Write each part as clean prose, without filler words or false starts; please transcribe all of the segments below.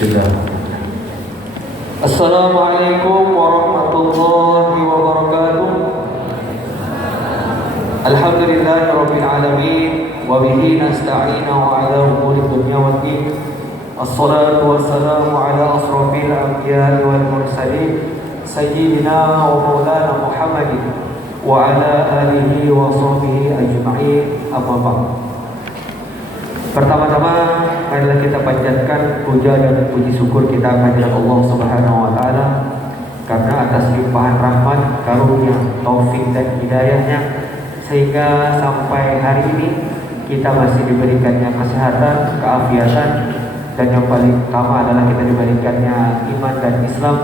Bismillahirrahmanirrahim. Assalamualaikum warahmatullahi wabarakatuh. Alhamdulillahirabbil alamin wa bihi nasta'inu ala umuri dunya waddin. Assalatu wassalamu ala asrofil anbiya'i wal mursalin sayyidina wa maulana Muhammadin wa ala alihi wa sahbihi ajma'in. Amma ba'd. Pertama-tama marilah kita panjatkan puja dan puji syukur kita kehadirat Allah Subhanahu wa taala karena atas limpahan rahmat, karunia, taufik dan hidayahnya sehingga sampai hari ini kita masih diberikannya kesehatan, keafiatan, dan yang paling utama adalah kita diberikannya iman dan Islam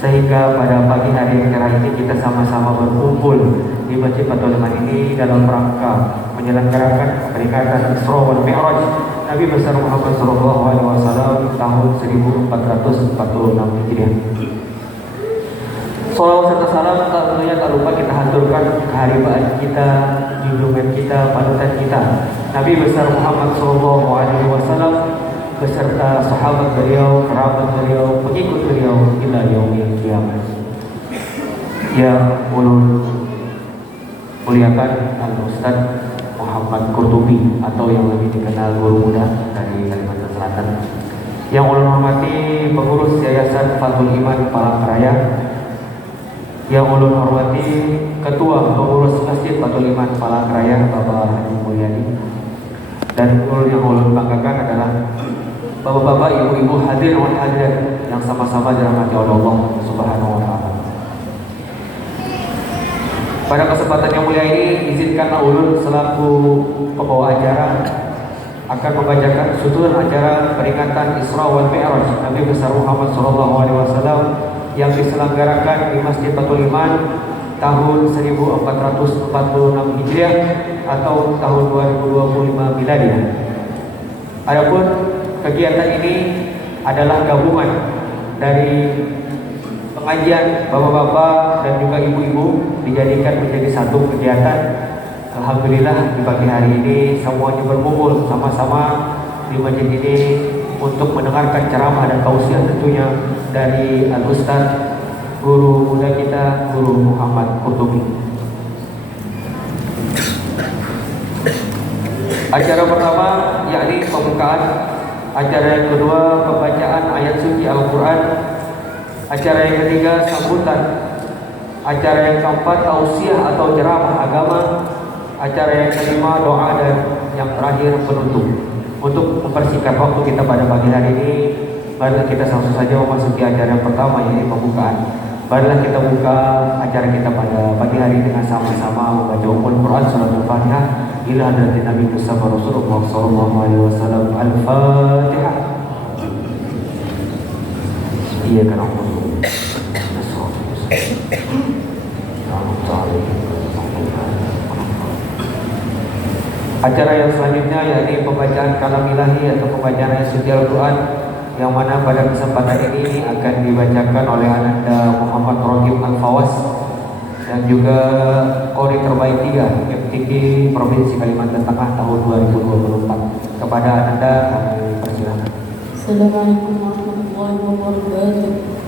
sehingga pada pagi hari yang cerah ini kita sama-sama berkumpul di Masjid Fathul Iman ini dalam rangka menyelenggarakan peringatan Isra wal Mi'raj Nabi besar Muhammad sallallahu alaihi wasallam tahun 1446 Hijriah. Salawat serta salam tentunya tak lupa kita haturkan keharibaan kita, junjungan kita, panutan kita Nabi besar Muhammad sallallahu alaihi wasallam beserta sahabat beliau, kerabat beliau, pengikut beliau ila yaumil qiyamah. Ya ulul muliakan Al-Ustaz Muhammad Qurtubi atau yang lebih dikenal guru muda dari Kalimantan Selatan. Yang ulun hormati pengurus Yayasan Fathul Iman Palangkaraya. Yang ulun hormati ketua pengurus Masjid Fathul Iman Palangkaraya Bapak Haji Mulyadi. Dan yang ulun banggakan adalah bapak-bapak, ibu-ibu, hadir dan hadirat yang sama-sama dirahmati oleh Allah Subhanahu wa taala. Pada kesempatan yang mulia ini izinkan ulun selaku pembawa acara akan membacakan susunan acara peringatan Isra wal Mi'raj Nabi besar Muhammad sallallahu alaihi wasallam yang diselenggarakan di Masjid Fathul Iman tahun 1446 Hijriah atau tahun 2025 Miladiah. Adapun kegiatan ini adalah gabungan dari pengajian bapak-bapak dan juga ibu-ibu dijadikan menjadi satu kegiatan. Alhamdulillah di pagi hari ini semuanya berkumpul sama-sama di masjid ini untuk mendengarkan ceramah dan tausiah tentunya dari Al-Ustaz guru muda kita, Guru Muhammad Qurtubi. Acara pertama yakni pembukaan, acara yang kedua pembacaan ayat suci Al-Quran, acara yang ketiga sambutan, acara yang keempat tausiah atau ceramah agama, acara yang kelima doa, dan yang terakhir penutup. Untuk mempersingkat waktu kita pada pagi hari ini, marilah kita langsung saja memasuki acara yang pertama, yaitu pembukaan. Marilah kita buka acara kita pada pagi hari dengan sama-sama membaca Al-Quran surat Al-Fatihah ila hadratin Nabi Mustafa Rasulullah sallallahu alaihi wasallam. Al-Fatihah. Iya kan Allah. Acara yang selanjutnya yakni pembacaan kalam ilahi atau pembacaan ayat suci Al-Quran yang mana pada kesempatan ini akan dibacakan oleh Ananda Muhammad Raqib Al-Fawas dan juga Qori terbaik 3 MTQ Provinsi Kalimantan Tengah tahun 2024. Kepada Ananda kami persilakan. Assalamualaikum warahmatullahi wabarakatuh.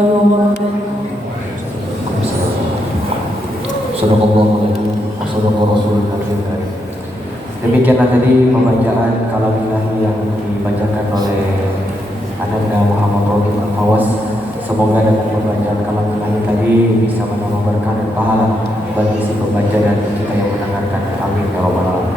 الله وبركاته. Sadaqallahu wa sadaqa Rasulul Karim. Demikianlah tadi pembacaan kalamillah yang dibacakan oleh Ananda Muhammad Rohim Al-Fawas. Semoga dengan pembacaan kalamillah tadi bisa menambah berkah dan pahala bagi si pembaca dan kita yang mendengarkan. Amin ya rabbal alamin.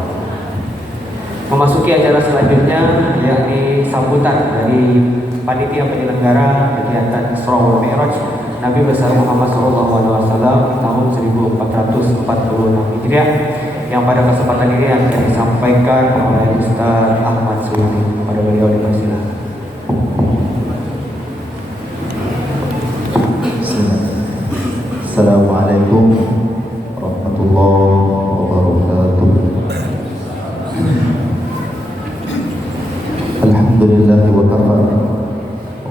Memasuki acara selanjutnya yakni sambutan dari panitia penyelenggara kegiatan Isra wal Mi'raj Nabi besar Muhammad SAW tahun 1446 Hijriah yang pada kesempatan ini akan disampaikan oleh Ustaz Ahmad Suyuti. Pada beliau dipersilakan. Assalamualaikum warahmatullahi wabarakatuh. Alhamdulillah wa kafa.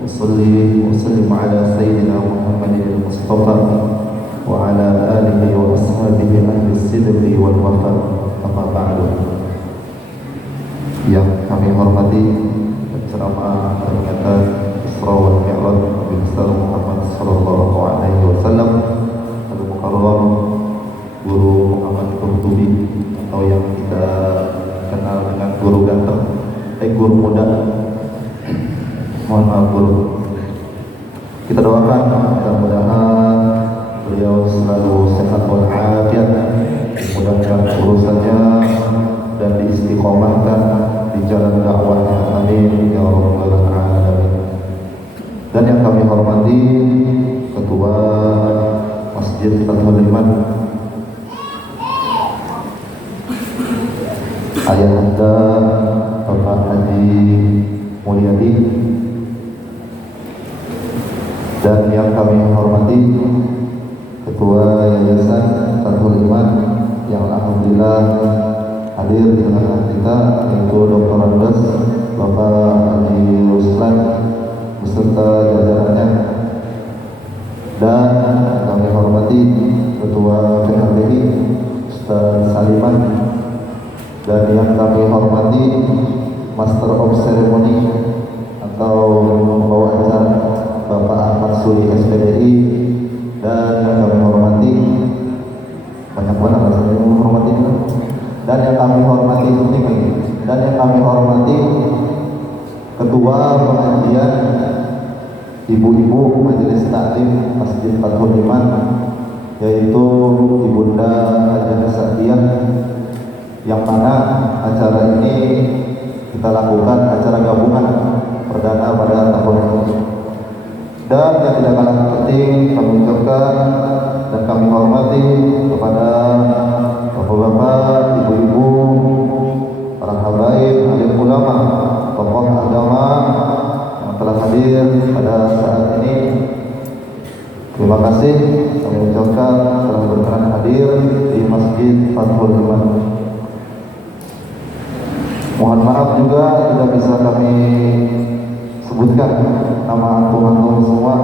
Usalli wa sallim ala sayyidina Muhammadin al-Mustafa wa ala alihi wa ashabihi ahli sidqi wal wafa. Amma ba'du. Yang kami hormati penceramah peringatan Isra wal Mi'raj Nabi besar Muhammad sallallahu alaihi wasallam, Al-Mukarram Guru Muhammad Qurtubi atau yang kita kenal dengan Guru Ganteng, Guru Muda. Mohon maaf Guru. Kita doakan mudah-mudahan beliau selalu sehat walafiat, dimudahkan urusannya dan diistiqomahkan di jalan dakwahnya. Amin ya rabbal alamin. Dan yang kami hormati Ketua Masjid Fathul Iman, Ayah Anda Bapak Haji Mulyadi, dan yang kami hormati Ketua Yayasan Fathul Iman yang alhamdulillah hadir di tengah kita, yaitu Dr. Andes Bapak Haji Ruslan beserta jajarannya, dan kami hormati Ketua PKPI Ustaz Saliman, dan yang kami hormati Master of Ceremony atau pembawa acara Bapak Ahmad Suri SPDI, dan yang kami hormati banyak banget rasanya yang menghormati, dan yang kami hormati dan yang kami hormati Ketua Pengajian Ibu-ibu Majelis Taklim Masjid Fathul Iman, yaitu Ibunda Hajah Sa'diyah, yang mana acara ini kita lakukan acara gabungan perdana pada tahun ini. Dan yang tidak kalah penting kami ucapkan dan kami hormati kepada bapak-bapak, ibu-ibu, para habaib, alim ulama, tokoh agama yang telah hadir pada saat ini. Terima kasih kami ucapkan telah berkenan hadir di Masjid Fathul Iman. Mohon maaf juga tidak bisa kami sebutkan nama antum-antum semua,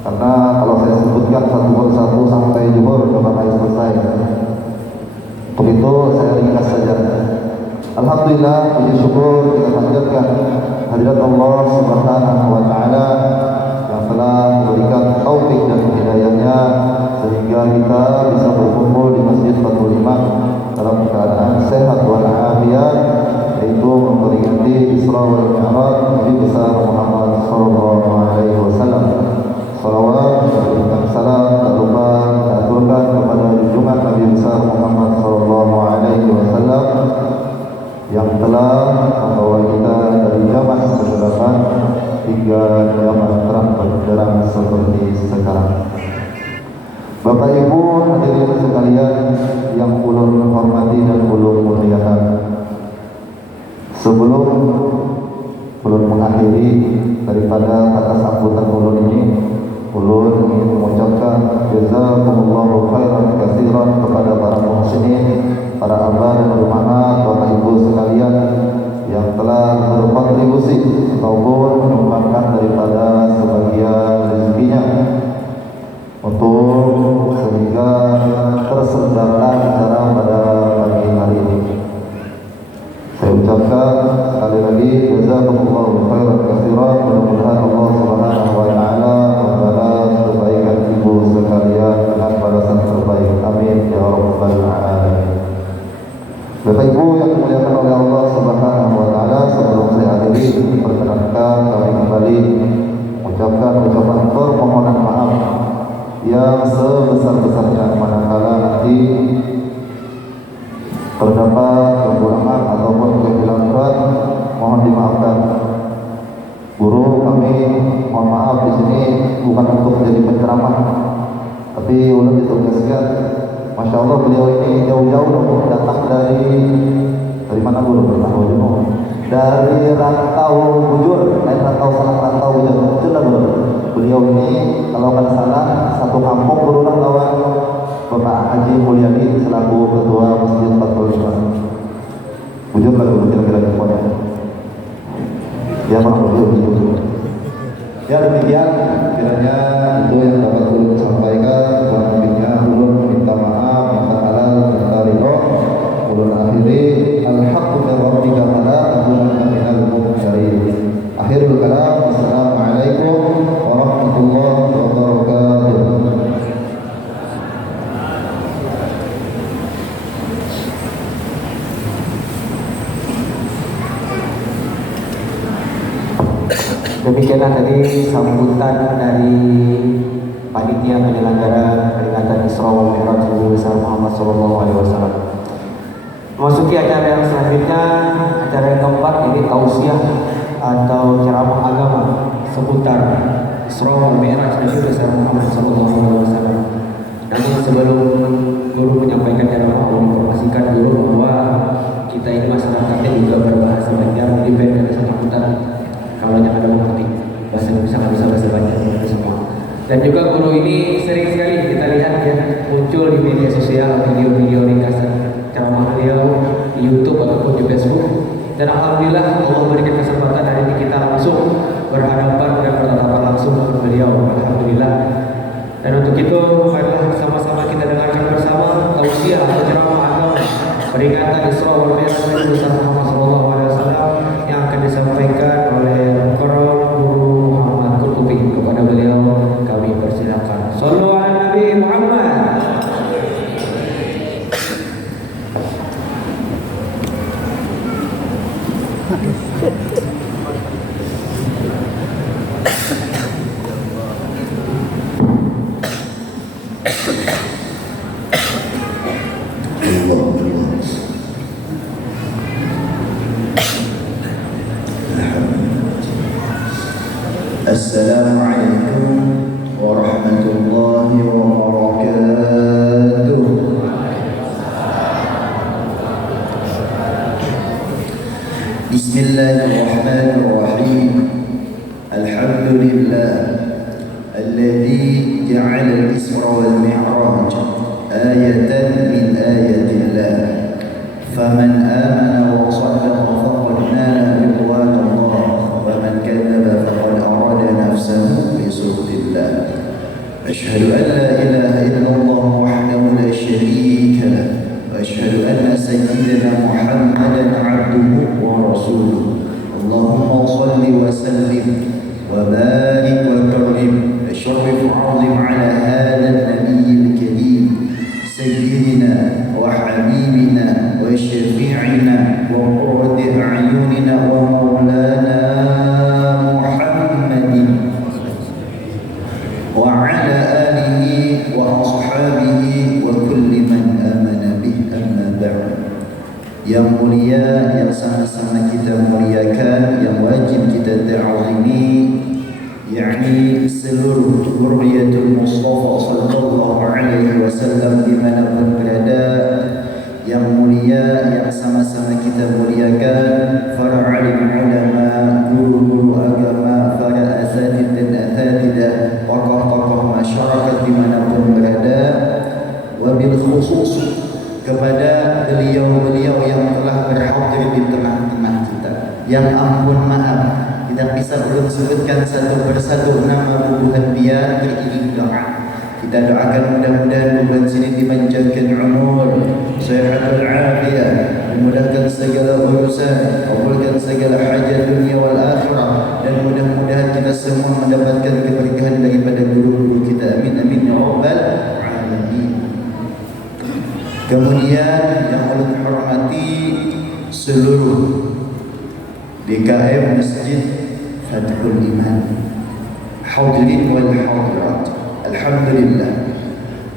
karena kalau saya sebutkan satu persatu sampai Juhur tidak akan selesai. Untuk itu saya ringkas saja. Alhamdulillah, puji syukur kita panjatkan hadirat Allah Subhanahu wa taala yang telah memberikan taufik dan hidayahnya sehingga kita bisa berkumpul di Masjid Fathul Iman dalam keadaan sehat walafiat, yaitu memperingati Isra wal Mi'raj Nabi besar Muhammad sallallahu alaihi wasallam. Salawat dan salam tak lupa kita aturkan kepada junjungan Nabi besar Muhammad sallallahu alaihi wasallam yang telah membawa kita dari zaman kegelapan hingga zaman terang benderang seperti sekarang. Bapak Ibu hadirin sekalian yang ulun hormati dan ulun muliakan, sebelum ulun mengakhiri daripada kata sambutan ulun mengucapkan ucapan permohonan maaf yang sebesar-besarnya manakala nanti terdapat kekurangan ataupun kehilafan, mohon dimaafkan. Guru kami mohon maaf di sini bukan untuk jadi penceramah, tapi ulun ditugaskan. Masya Allah beliau ini jauh-jauh datang dari mana guru? Dari rantau Bujur, rantau salah rantau Bujur. Itulah guru. Beliau ini kalau kan salah satu kampung berulang lawan Bapak Haji Mulyadi selaku ketua Masjid 45. Bujur lah guru kira-kira infonya. Ya Bujur. Ya demikian kiranya itu yang dapat ulun sampaikan. Kurang lebihnya ulun minta maaf, minta halal, minta ridho. Ulun akhiri alhamdulillah rabbika la takunanna minal mumtarin. Akhirul kalam, assalamualaikum warahmatullahi wabarakatuh. Demikianlah tadi sambutan dari panitia penyelenggara peringatan Isra wal Mi'raj Nabi besar Muhammad SAW. Memasuki acara yang selanjutnya, acara yang keempat, ini tausiah atau ceramah agama seputar Isra wal Mi'raj Nabi besar Muhammad SAW. Namun sebelum guru menyampaikan ceramah, mau informasikan guru bahwa kita ini masyarakatnya juga berbahasa Banjar, dipend dari sambutan. Kalau yang ada mengerti bahasa Indonesia nggak bisa bahasa Banjar semua. Dan juga guru ini sering sekali kita lihat ya muncul di media sosial video-video ringkasan ceramah beliau di YouTube ataupun di Facebook. Dan alhamdulillah Allah memberikan kesempatan hari ini kita langsung berhadapan dan bertatapan langsung dengan beliau. Alhamdulillah. Dan untuk itu marilah sama-sama kita dengarkan bersama tausiah atau ceramah agama peringatan Isra wal Mi'raj Nabi besar Muhammad SAW yang akan disampaikan oleh Guru Muhammad Qurtubi. Kepada beliau kami persilakan. Shallu ala Nabi Muhammad. Assalamualaikum warahmatullahi wabarakatuh. Bismillahirrahmanirrahim. Alhamdulillah alladzi ja'ala al-Isra wal Mi'raj ayatan min ayatillah. Faman amana wa saddaqa faqad nala ridwanallah wa man kadzdzaba faqad نفسه بسخط الله. أشهد أن لا إله إلا الله وحده لا شريك له وأشهد أن سيدنا محمدا عبده ورسوله. اللهم صل وسلم وبارك وكرم وشرف وعظم على هذا النبي الكريم سيدنا وحبيبنا وشفيعنا وقرة أعيننا ومولانا وعلى آله وأصحابه وكل من آمن به. أما بعد. Yang mulia, yang sama-sama kita muliakan, yang wajib kita ta'zimi, yakni seluruh zuriyatul Mustafa sallallahu alaihi wasallam dimanapun berada. Yang mulia, yang sama-sama kita muliakan, para alim ulama, guru-guru agama, para asatid dan asatidah, tokoh-tokoh masyarakat dimanapun berada. Wabil khusus kepada beliau-beliau yang telah berhadir di tengah-tengah kita, yang ampun maaf tidak bisa belum sebutkan satu persatu nama bubuhan dia, beriring doa. Kita doakan mudah-mudahan bulan sini dipanjangkan umur, sehatul afiyah, memudahkan segala urusan, kabulkan segala hajat dunia wal akhirah, dan mudah-mudahan kita semua mendapatkan keberkahan daripada guru-guru kita. Amin amin ya rabbal alamin. Kemudian yang Allah hormati seluruh DKM Masjid Fathul Iman, Hadirin wal hadirat, Alhamdulillah.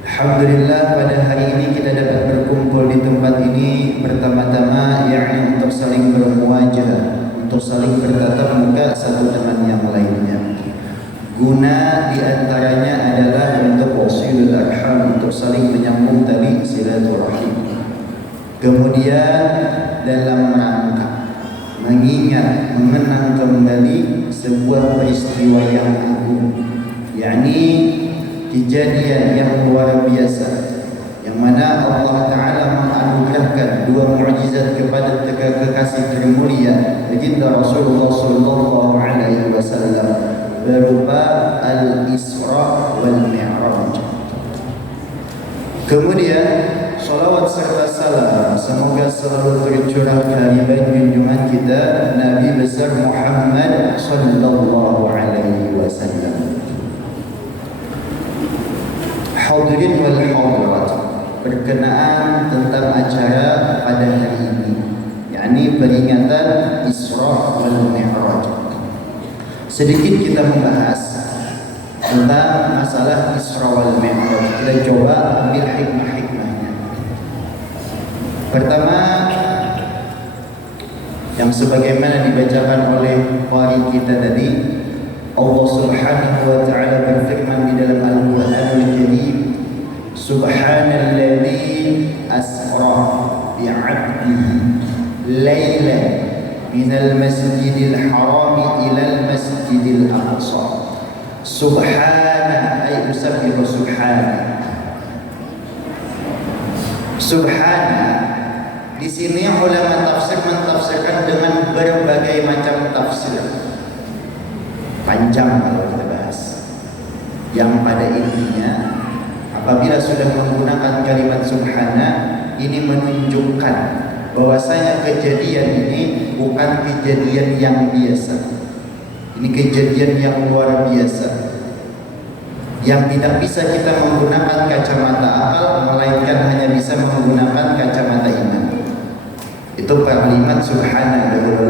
Alhamdulillah pada hari ini kita dapat berkumpul di tempat ini pertama-tama yakni untuk saling bermuajah, untuk saling bertatap muka satu dengan yang lainnya. Guna diantaranya adalah untuk wasilul arham, untuk saling menyambung tali silaturahim. Kemudian dalam rangka mengingat, mengenang kembali sebuah peristiwa yang agung, yakni kejadian yang luar biasa, yang mana Allah Ta'ala menganugerahkan dua mukjizat kepada kekasih termulia baginda Rasulullah Sallallahu Alaihi Wasallam berupa Al-Isra wal Mi'raj. Kemudian salawat serta salam semoga selalu tercurah dari junjungan kita Nabi besar Muhammad Sallallahu Alaihi Wasallam. Hadirin wal hadirat, berkenaan tentang acara pada hari ini, yakni peringatan Isra wal Mi'raj. Sedikit kita membahas tentang masalah Isra wal Mi'raj. Kita coba ambil hikmah-hikmahnya. Pertama, yang sebagaimana dibacakan oleh qari kita tadi, Allah Subhanahu wa taala berfirman di dalam Al-Qur'anul Karim, Subhanalladzi asra bi'abdihi lailan minal masjidil haram ilal masjidil aqsa. Subhana ay usabbihu subhana. Subhana di sini ulama tafsir mentafsirkan dengan berbagai macam tafsir. Panjang kalau kita bahas. Yang pada intinya apabila sudah menggunakan kalimat subhana, ini menunjukkan bahwasanya kejadian ini bukan kejadian yang biasa. Ini kejadian yang luar biasa, yang tidak bisa kita menggunakan kacamata akal, melainkan hanya bisa menggunakan kacamata iman. Itu kalimat subhana dahulu.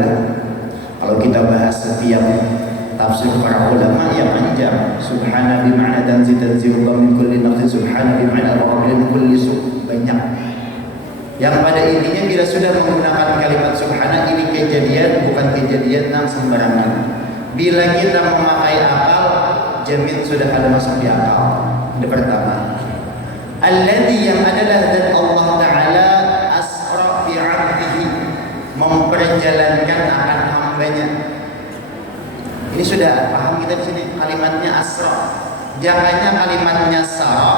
Kalau kita bahas setiap tafsir para ulama yang panjang, subhana bima'na tanzihullah min kulli nafsin, subhana bima'na rabbil min kulli su', banyak. Yang pada intinya bila sudah menggunakan kalimat subhana, ini kejadian bukan kejadian yang sembarangan. Bila kita memakai akal, jamin sudah ada masuk di akal. Itu pertama. Alladzi yang adalah dan Allah Ta'ala asra bi 'abdihi, memperjalankan akan hambanya. Ini sudah paham kita di sini kalimatnya asra. Jangannya kalimatnya sara,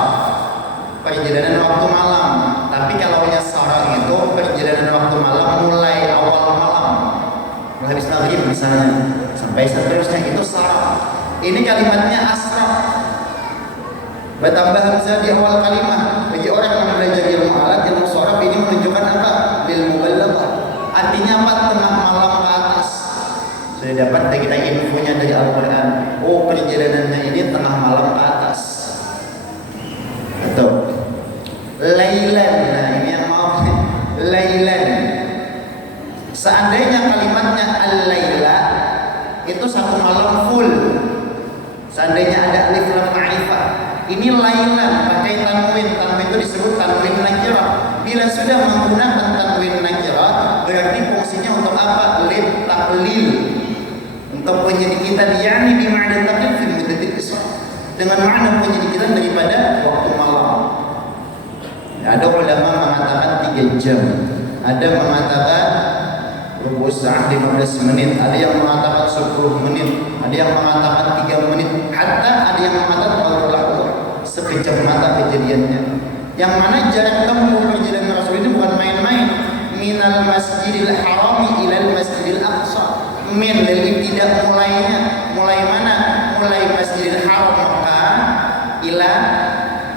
perjalanan waktu malam. Tapi kalau sara itu perjalanan waktu malam mulai awal malam, mulai habis maghrib misalnya sampai seterusnya, itu sara. Ini kalimatnya asra. Bertambah hamzah di awal kalimat. Bagi orang yang belajar ilmu alat, ilmu sharaf, ini menunjukkan apa? Lil mubalaghah. Artinya apa? Tengah malam ke atas. Sudah dapat kita infonya dari Al-Quran. Oh, perjalanannya ini tengah malam ke atas. Atau lailan. Nah, ini yang maaf, lailan. Seandainya kalimatnya al-laila, itu satu malam full. Seandainya ada alif lam ma'rifah, ini lailan pakai tanwin. Tanwin itu disebut tanwin nakirah. Bila sudah menggunakan tanwin nakirah, berarti fungsinya untuk apa? Lil taklil, untuk penyedikitan, yakni di makna taklil fi muddatil isra, dengan makna penyedikitan daripada waktu malam. Ada ulama mengatakan 3 jam, ada mengatakan rubu sa'ah 15 menit, ada yang mengatakan 10 menit, ada yang mengatakan 3 menit, hatta ada yang mengatakan sekejap mata kejadiannya. Yang mana jarak tempuh perjalanan Rasul itu bukan main-main. Minal masjidil harami ilal masjidil aqsa. Min dari tidak mulainya. Mulai mana? Mulai masjidil haram Makkah ila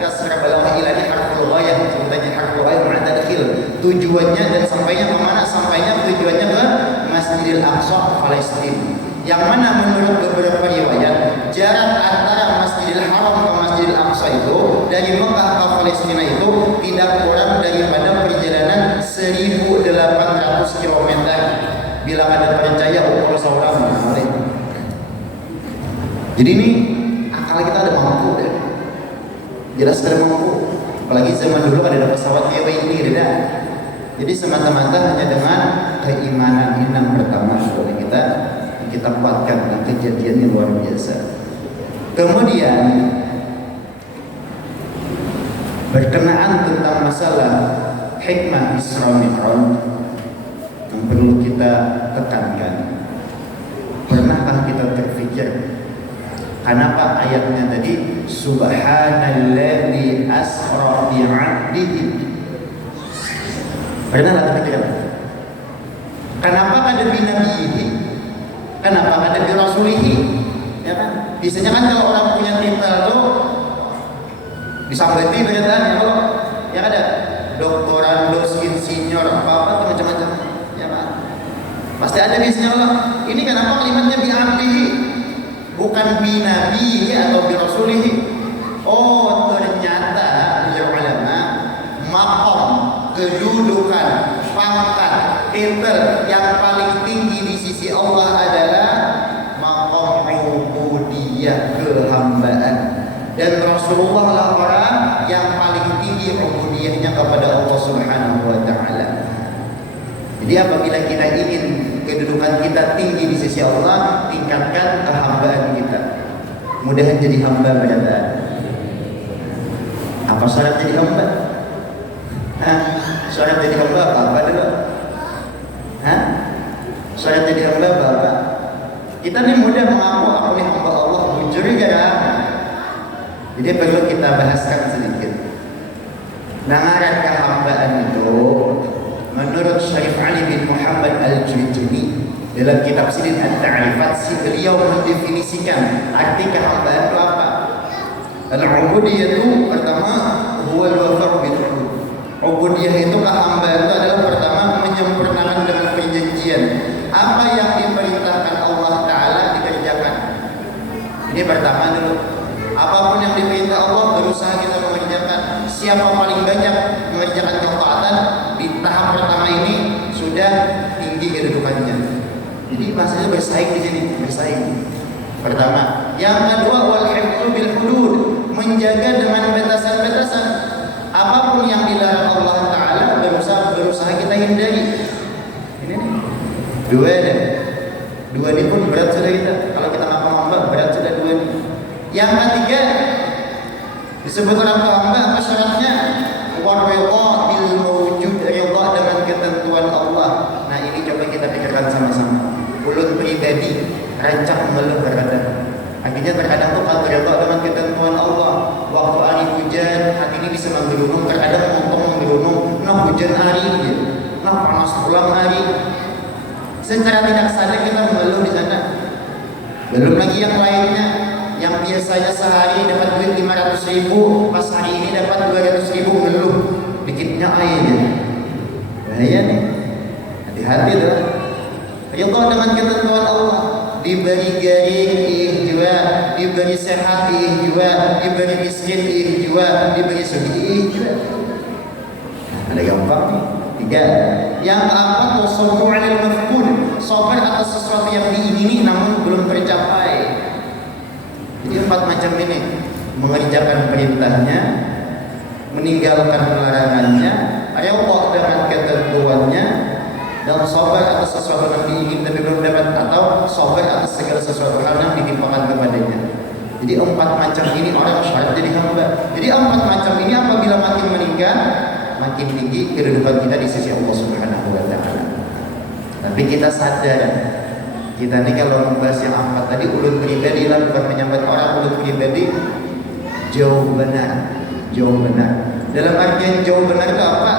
kasra balagh ila di harful ghayah, sebutannya harful ghayah mu'tadkhil. Tujuannya dan sampainya ke mana? Sampainya tujuannya ke Masjidil Aqsa Palestina. Yang mana menurut beberapa riwayat jarak antara Masjidil Haram ke Masjidil Aqsa itu dari Mekah ke Palestina itu tidak kurang daripada perjalanan 1.800 km. Bila ada percaya ukur seorang. Jadi ini jelas tidak mampu. Apalagi zaman dulu ada pesawat kayak ini, tidak. Jadi semata-mata hanya dengan keimanan ini yang pertama boleh kita kuatkan dengan kejadian yang luar biasa. Kemudian berkenaan tentang masalah hikmah Isra Mi'raj yang perlu kita tekankan. Pernahkah kita terfikir kenapa ayatnya tadi subhanalladzi asra bi 'abdihi? Pernah tak terfikir? Kenapa ada bi nabihi? Kenapa ada bi rasulihi? Ya kan? Biasanya kan kalau orang punya titel tuh disambati beneran ya kalau yang ada doktoran, insinyur, apa-apa macam-macam. Ya kan? Pasti ada biasanya Allah. Ini kenapa kalimatnya bi 'abdihi? Bukan bi nabihi atau bi rasulihi. Oh, ternyata ulama maqam, kedudukan, pangkat, titel yang paling tinggi di sisi Allah adalah maqam ubudiyah, kehambaan. Dan Rasulullah lah orang yang paling tinggi ubudiyahnya kepada Allah Subhanahu wa taala. Jadi apabila kita ingin kedudukan kita tinggi di sisi Allah, tingkatkan kehambaan kita. Mudahan jadi hamba berada. Apa syarat jadi hamba? Syarat jadi hamba apa dulu? Syarat jadi hamba apa? Kita ini mudah mengaku aku ini hamba Allah, jujur ya. Jadi perlu kita bahaskan sedikit. Nangaran kehambaan itu menurut Syarif Ali bin Muhammad Al-Jurjani dalam kitab Sidin At-Ta'rifat, beliau mendefinisikan arti kehambaan itu apa. Al-ubudiyah itu pertama huwa al-wafar bil hudud. Ubudiyah itu kehambaan itu adalah pertama menyempurnakan dengan perjanjian. Apa yang diperintahkan Allah Ta'ala dikerjakan. Ini pertama dulu. Apapun yang diperintah Allah berusaha kita mengerjakan. Siapa paling banyak mengerjakan ketaatan di tahap pertama ini sudah tinggi kedudukannya. Jadi maksudnya bersaing di sini, bersaing. Pertama, yang kedua wal hifdzu bil hudud, menjaga dengan batasan-batasan. Apapun yang dilarang Allah Taala berusaha kita hindari. Ini nih. Dua ini pun berat sudah kita. Kalau kita ngapa-ngapa berat sudah dua ini. Yang ketiga disebut orang hamba apa syaratnya? Waridha bil mawjud, ridha dengan ketentuan Allah. Nah ini coba kita pikirkan sama-sama. Mulut pribadi rancang mengeluh terkadang. Akhirnya terkadang tuh kalau ridha dengan ketentuan Allah. Waktu hari hujan hati ini bisa menggerunung, terkadang menggerunung. Nah hujan hari, nah panas pulang hari. Secara tidak sadar kita mengeluh di sana. Belum lagi yang lainnya. Yang biasanya sehari dapat duit 500.000, pas hari ini dapat 200.000 mengeluh, dikitnya airnya. Bahaya nih. Hati-hati dah. Ridha dengan ketentuan Allah. Diberi garing ihjiwa, diberi sehat ihjiwa, diberi miskin ihjiwa, diberi sugih ihjiwa. Ada gampang nih. Tiga. Yang keempat wasabru 'alal mafqud, sabar atas sesuatu yang diingini namun belum tercapai. Jadi 4 macam ini, mengerjakan perintahnya, meninggalkan larangannya, ridha dengan ketentuannya, dan sabar atas sesuatu yang diingin tapi belum dapat, atau sabar atas segala sesuatu hal yang ditimpakan kepadanya. Jadi 4 macam ini orang syarat jadi hamba. Jadi 4 macam ini apabila makin meningkat, makin tinggi kedudukan kita di sisi Allah Subhanahu wa taala. Tapi kita sadar, kita ini kalau membahas yang 4 tadi ulun pribadi lah, bukan menyambat orang. Ulun pribadi jauh benar. Dalam artian jauh benar itu apa?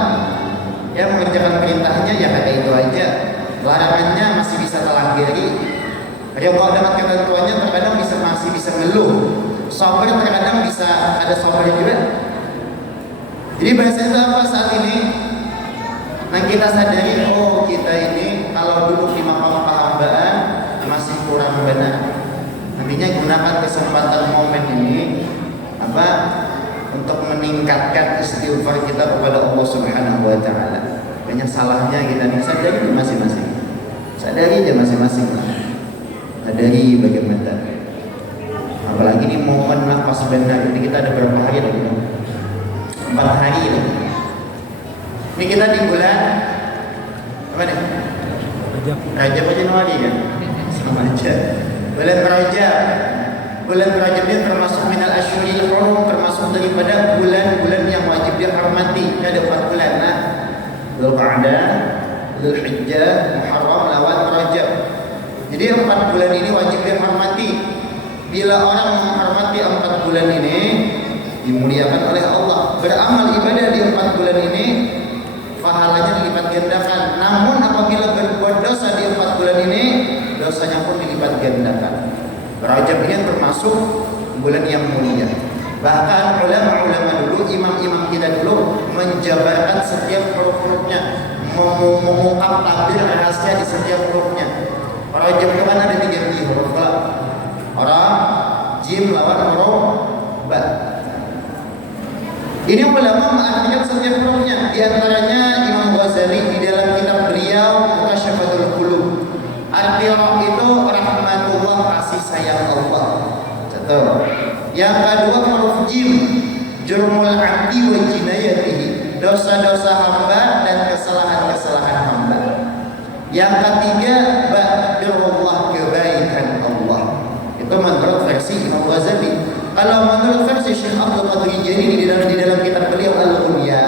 Ya mengerjakan perintahnya ya kata itu aja. Larangannya masih bisa telagari. Ridha dengan ketentuannya terkadang masih bisa ngeluh. Sabar terkadang bisa ada sabar juga. Jadi bahasanya apa saat ini? Nah kita sadari, oh kita ini kalau duduk di maqam kehambaan masih kurang benar. Nantinya gunakan kesempatan momen ini untuk meningkatkan istighfar kita kepada Allah Subhanahu wa taala. Banyak salahnya kita nih, sadari masing-masing. Sadari aja masing-masing. Sadari bagaimana. Apalagi ini momen nafas benar. Ini kita ada berapa hari lagi? 4 hari lagi. Ini kita di bulan apa nih? Rajab aja Januari kan? Sama aja. Bulan Rajab. Bulan Rajab ini termasuk minal asyhuril hurum, termasuk daripada bulan-bulan yang wajib dihormati. Ada 4 bulan. Nah, Dzulqa'dah, Dzulhijjah, Muharram, lawan Rajab. Jadi 4 bulan ini wajib dihormati. Bila orang menghormati 4 bulan ini, dimuliakan oleh Allah. Beramal ibadah di 4 bulan ini, pahalanya dilipat gandakan. Namun apabila berbuat dosa di 4 bulan ini, dosanya pun dilipat gandakan. Rajab ini termasuk bulan yang mulia. Bahkan ulama-ulama dulu, imam-imam kita dulu menjabarkan setiap huruf-hurufnya, mengungkap tabir rahasia di setiap hurufnya. Rajab itu kan ada 3 huruf Ra, Jim lawan huruf Ba. Ini ulama mengartikan setiap hurufnya. Di antaranya Imam Ghazali di dalam kitab beliau Mukasyfatul Qulub. Arti Ra itu rahmatullah, kasih sayang Allah. Satu. Yang kedua huruf Jim, jurmul abdi wa jinayatihi, dosa-dosa hamba dan kesalahan-kesalahan hamba. Yang ketiga ba, birrullah, kebaikan Allah. Itu menurut versi Imam Ghazali. Kalau menurut versi Syekh Abdul Qadir Jailani di dalam kitab beliau Al-Ghunya,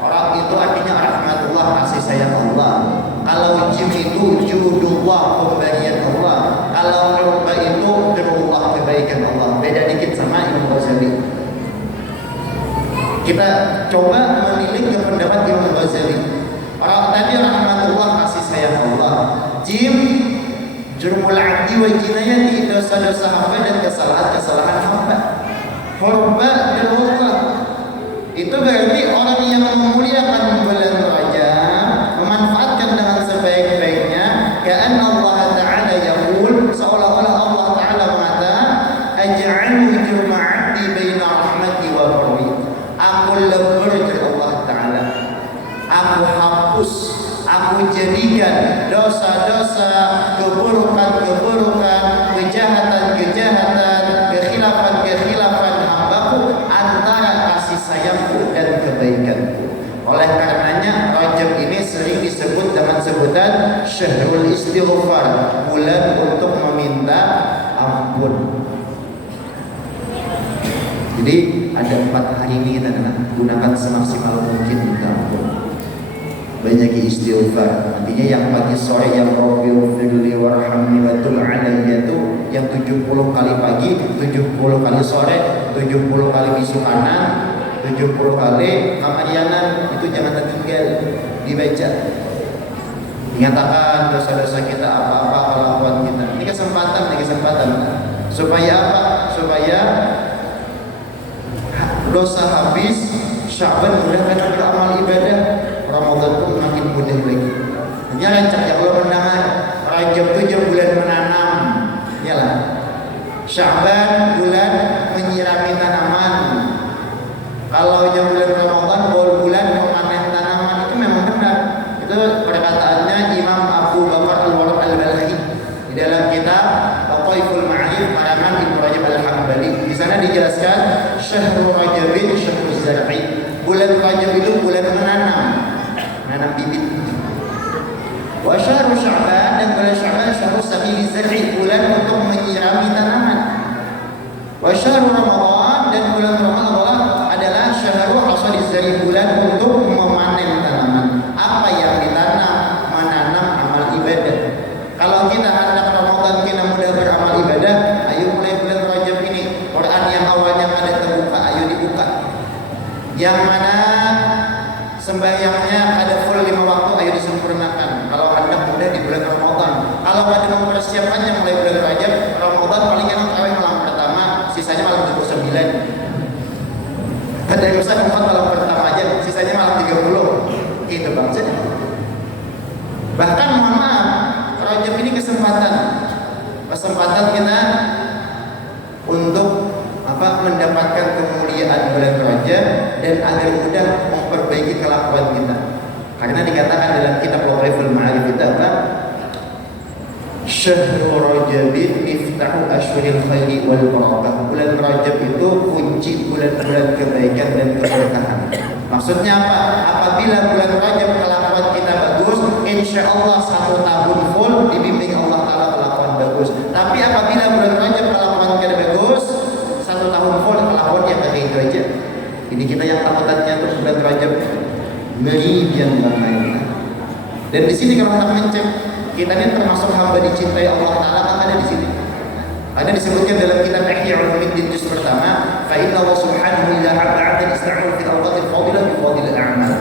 orang itu artinya rahmatullah, kasih sayang Allah. Kalau jim itu judullah, pemberian Allah. Kalau rubba itu birrullah, kebaikan Allah. Beda dikit sama Imam Ghazali. Kita coba menilik ke pendapat Imam Ghazali. Orang tadi rahmatullah, kasih sayang Allah. Jim, jurmul abdi wa jinayati, dosa-dosa hamba dan kesalahan-kesalahan hamba. Hurba birrullah, itu berarti orang yang memuliakan bulan Rajab, memanfaatkan dengan sebaik-baiknya. Ka'anna Allah Ta'ala yaqul, seolah-olah Allah Ta'ala mengatakan, aj'alu jurma 'abdi baina rahmati wa ghadabi. Aku lebur Allah Ta'ala, aku hapus, aku jadikan dosa-dosa, keburukan-keburukan, kejahatan-kejahatan, kekhilafan-kekhilafan hambaku antara kasih sayangku dan kebaikanku. Oleh karenanya Rajab ini sering disebut dengan sebutan Syahrul Istighfar, bulan untuk meminta ampun. Jadi ada 4 hari ini kita gunakan semaksimal mungkin minta ampun. Banyak istighfar. Nantinya yang pagi sore yang Rabbil firli warhamni wa tub alayya itu yang 70 kali pagi, 70 kali sore, 70 kali bisu kanan, 70 kali kamarianan, itu jangan tertinggal dibaca. Dinyatakan dosa-dosa kita, apa-apa kelakuan kita. Ini kesempatan. Supaya apa? Supaya dosa habis, Sya'ban mudahkan beramal ibadah, Ramadan pun makin mudah lagi. Ini rancak ya Allah mendengar. Rajab itu bulan menanam, iyalah. Sya'ban bulan menyirami tanaman. Kalau bulan Ramadan bulan memanen tanaman, itu memang benar. Itu perkataannya Imam Abu Bakar Al-Waraq Al-Balkhi di dalam kitab Lataiful Ma'arif karangan Ibnu Rajab Al-Hambali. Di sana dijelaskan Syahrul Rajabin Syahrul Zar'i. Bulan Rajab itu bulan menanam bibit. Wa syahrul Sya'ban, dan bulan Sya'ban syahrul sabili zar'i, bulan untuk menyirami tanaman. Wa syahrul Ramadan, dan bulan Ramadan adalah syahrul hasadi zar'i, bulan untuk memanen tanaman. Apa yang ditanam? Menanam amal ibadah. Kalau kita hendak Ramadan kita mudah beramal ibadah, ayo mulai bulan Rajab ini. Quran yang awalnya ada terbuka, ayo dibuka. Yang mana sembahyangnya ada full 5 waktu, ayo disempurnakan. Kalau hendak mudah di bulan Ramadan. Kalau ada mempersiapkannya mulai bulan Rajab, Ramadan paling enak tarawih malam pertama, sisanya malam 29. Ada yang usah malam pertama aja, sisanya malam 30. Gitu bangsa. Bahkan mohon maaf, Rajab ini kesempatan kita untuk mendapatkan kemuliaan bulan Rajab dan agar mudah memperbaiki kelakuan kita. Karena dikatakan dalam kitab Lataiful Ma'arif itu apa? Syahrul Rajabin miftahu asyuril khairi wal barakah. Bulan Rajab itu kunci bulan-bulan kebaikan dan keberkahan. Maksudnya apa? Apabila bulan Rajab kelakuan kita bagus, insya Allah 1 tahun full dibimbing Allah Ta'ala kelakuan bagus. Tapi apabila bulan Rajab kelakuan kita bagus, 1 tahun full kelakuan yang kayak itu aja. Ini kita yang takutannya terus bulan Rajab meridian ramai. Dan di sini kalau kita mencek, kita ini termasuk hamba dicintai Allah Ta'ala, kan ada di sini. Ada disebutkan dalam kitab Ihya Ulumuddin juz pertama, fa inna Allah subhanahu idza habba 'abdan ista'malahu fil awqatil fadilah bi fadilil a'mal.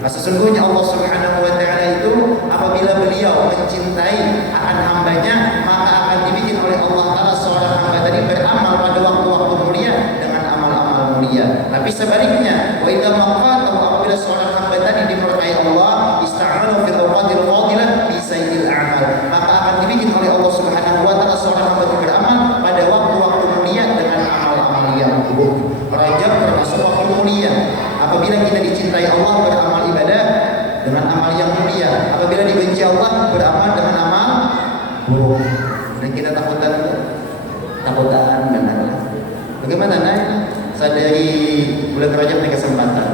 Sesungguhnya Allah Subhanahu wa taala itu apabila beliau mencintai akan hambanya, maka akan dibikin oleh Allah Ta'ala seorang hamba tadi beramal pada waktu-waktu mulia dengan amal-amal mulia. Tapi sebaliknya, wa idza maqatahu, apabila seorang hamba tadi dimurkai Allah, ista'malahu fil awqatil fadilah bi sayyidil a'mal, maka akan dibikin oleh Allah Subhanahu wa taala seorang hamba beramal pada waktu-waktu mulia dengan amal-amal yang buruk. Rajab termasuk waktu mulia. Apabila kita dicintai Allah, beramal ibadah dengan amal yang mulia. Apabila dibenci Allah, beramal dengan amal buruk. Dan kita takutan benar. Bagaimana naik? Sadari bulan Rajab ini kesempatan.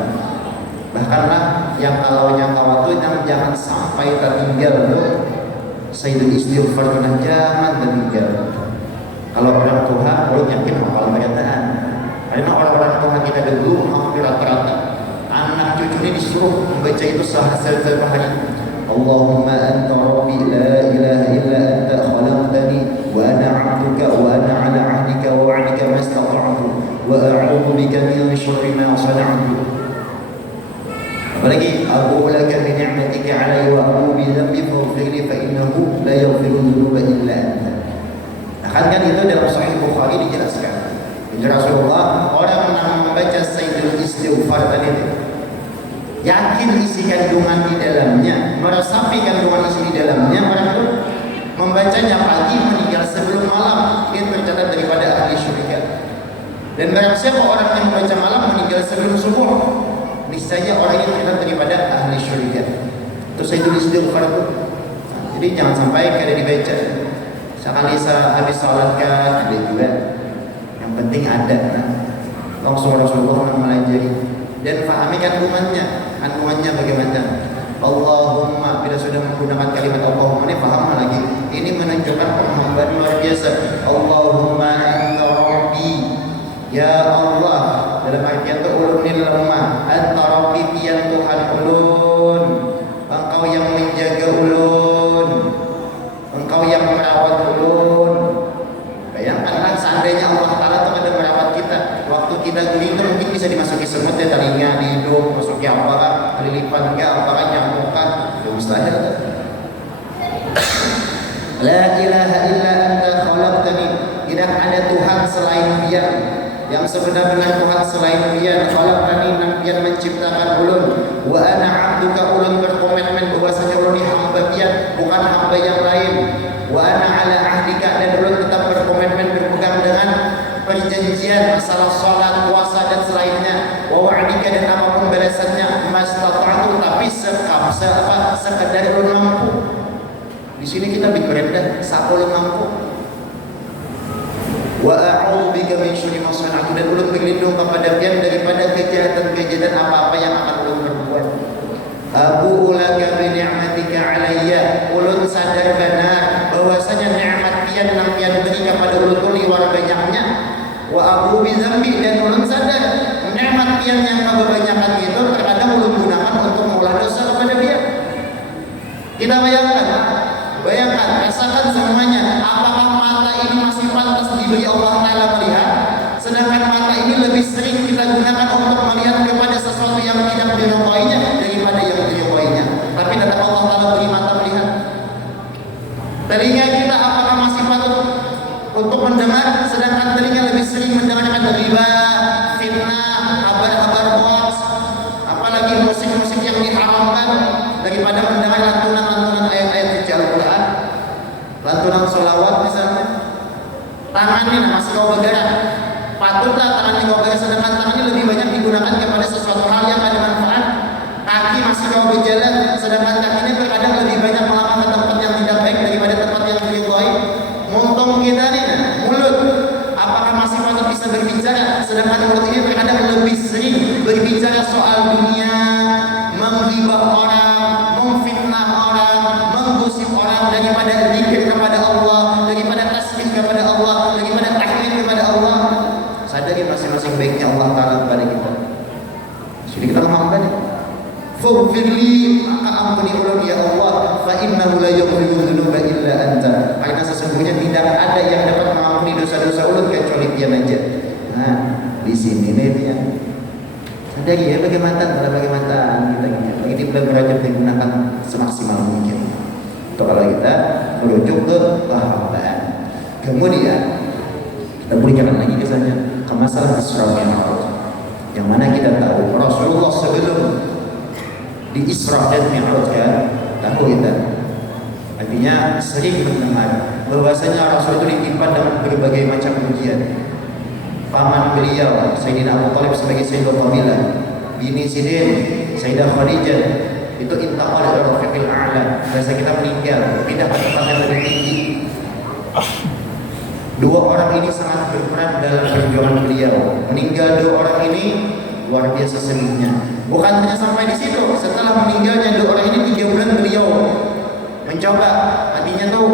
Bahkanlah yang kalau kawat itu jangan sampai tertinggal tuh. Sayyidul istighfar jangan tertinggal. Kalau orang tua, lo yakin hafal bacaan. Karena orang-orang tua kita dulu hampir rata-rata anak cucu ini disuruh membaca itu sehari hari. Allahumma anta rabbi la ilaha illa anta khalaqtani wa ana 'abduka wa ana 'ala 'ahdika wa wa'dika ma istata'tu wa a'udzu bika min syarri ma sana'tu. Apalagi aku laka bi ni'matika 'alayya wa aku bi dhanbi faghfirli fa innahu la yaghfiru dzunuba illa anta. Kan itu dalam Sahih Bukhari dijelaskan. Rasulullah orang yang membaca Sayyidul Istighfar tadi itu yakin isi kandungan di dalamnya, meresapi kandungan isi di dalamnya, orang itu membacanya pagi meninggal sebelum malam, dia tercatat daripada ahli syurga. Dan barang siapa orang yang membaca malam meninggal sebelum subuh, niscaya orang itu tercatat daripada ahli syurga. Itu Sayyidul Istighfar itu. Jadi jangan sampai kada dibaca. Sekali habis salat kan ada juga. Yang penting ada. Langsung Rasulullah mempelajari dan fahami kandungannya bagaimana. Allahumma, bila sudah menggunakan kalimat Allahumma ini paham lagi. Ini menunjukkan penghambaan luar biasa. Allahumma anta rabbi, ya Allah, dalam artian itu ulunil lemah. Anta rabbi, pian Tuhan ulun, engkau yang menjaga ulun, engkau yang merawat ulun. Bayangkanlah seandainya Allah Ta'ala itu ada merawat kita. Waktu kita guling mungkin bisa dimasuki semut ya, telinga, di hidung, masuki apakah, lilipan enggak, apakah nyamuk kan, ya mustahil. La ilaha illa anta khalaqtani, tidak ada Tuhan selain Dia. Yang sebenar-benar Tuhan selain Dia. Khalaqtani, Dia menciptakan ulun. Wa ana 'abduka, ulun berkomitmen bahwasanya ulun hamba Dia, bukan hamba yang lain. Wa ana 'ala 'ahdika, dan ulun tetap berkomitmen berpegang dengan perjanjian masalah salat, puasa dan selainnya. Wa wa'dika, dan apapun balasannya, mastata'tu, tapi sekadar ulun mampu. Di sini kita berberendah sakul mampu. Wa a'udzu bika min syarri ma sana'tu, dan ulun berlindung kepada Dia daripada kejahatan-kejahatan apa-apa yang akan ulun perbuat. Abu laka bi ni'matika 'alayya, ulun sadar benar bahwasanya nikmat pian nang pian beri kepada ulun itu liwar banyaknya. Wa abu bi dzambi, dan ulun sadar nikmat pian yang kebanyakan itu terkadang ulun gunakan untuk mengolah dosa kepada Dia. Kita bayangkan, rasakan semuanya. Apakah mata ini masih pantas diberi Allah Ta'ala melihat? Sedangkan mata ini lebih sering kita gunakan untuk melihat kepada sesuatu yang tidak diridhoinya daripada yang diridhoinya. Tapi tetap Allah Ta'ala beri mata melihat. Telinga kita apakah masih patut untuk mendengar? Sedangkan telinga lebih sering mendengarkan riba, fitnah, kabar-kabar hoax, apalagi musik-musik yang diharamkan daripada mendengar lantunan-lantunan ayat-ayat suci Al-Quran, lantunan sholawat misalnya. Tangan ini masih kau bergerak, patutlah tangan ini kau bergerak, sedangkan tangan ini lebih banyak digunakan kepada sesuatu hal yang ada manfaat. Kaki masih kau berjalan, sedangkan kaki ini terkadang lebih banyak melangkah ke tempat yang tidak baik daripada tempat yang diridhoi. berbicara, sedangkan mulut ini terkadang lebih sering berbicara soal dunia, menghibah orang, memfitnah orang, menggosip orang daripada zikir kepada Allah, daripada tasbih kepada Allah, daripada tahmid kepada Allah. Sadari masing-masing baiknya Allah Ta'ala kepada kita. Jadi kita mengamalkan ini. Faghfirli, maka ampuni ulun ya Allah, fa innahu la yaghfiru dzunuba illa anta. Karena sesungguhnya tidak ada yang dapat mengampuni dosa-dosa ulun kecuali Dia saja. Nah, di sini nih dia. Sadari ya bagaimana kita lagi di bulan Rajab digunakan semaksimal mungkin. Itu kalau kita merujuk ke kehampaan. Kemudian kita berikan lagi kesannya ke masalah Isra Mi'raj, yang mana kita tahu Rasulullah sebelum di Isra dan Mi'raj kan, tahu kita, artinya sering mendengar bahwasanya Rasul itu ditimpa dengan berbagai macam ujian. Paman beliau Sayyidina Abu Thalib sebagai Sayyidul Qabilah, bini Sidin Sayyidah Khadijah itu intaqal ila rafiqil a'la, bahasa kita meninggal, pindah ke tempat yang lebih tinggi. Dua orang ini sangat berperan dalam perjuangan beliau. Meninggal dua orang ini luar biasa sedihnya. Bukan hanya sampai di situ, setelah meninggalnya dua orang ini 3 bulan beliau mencoba, artinya tuh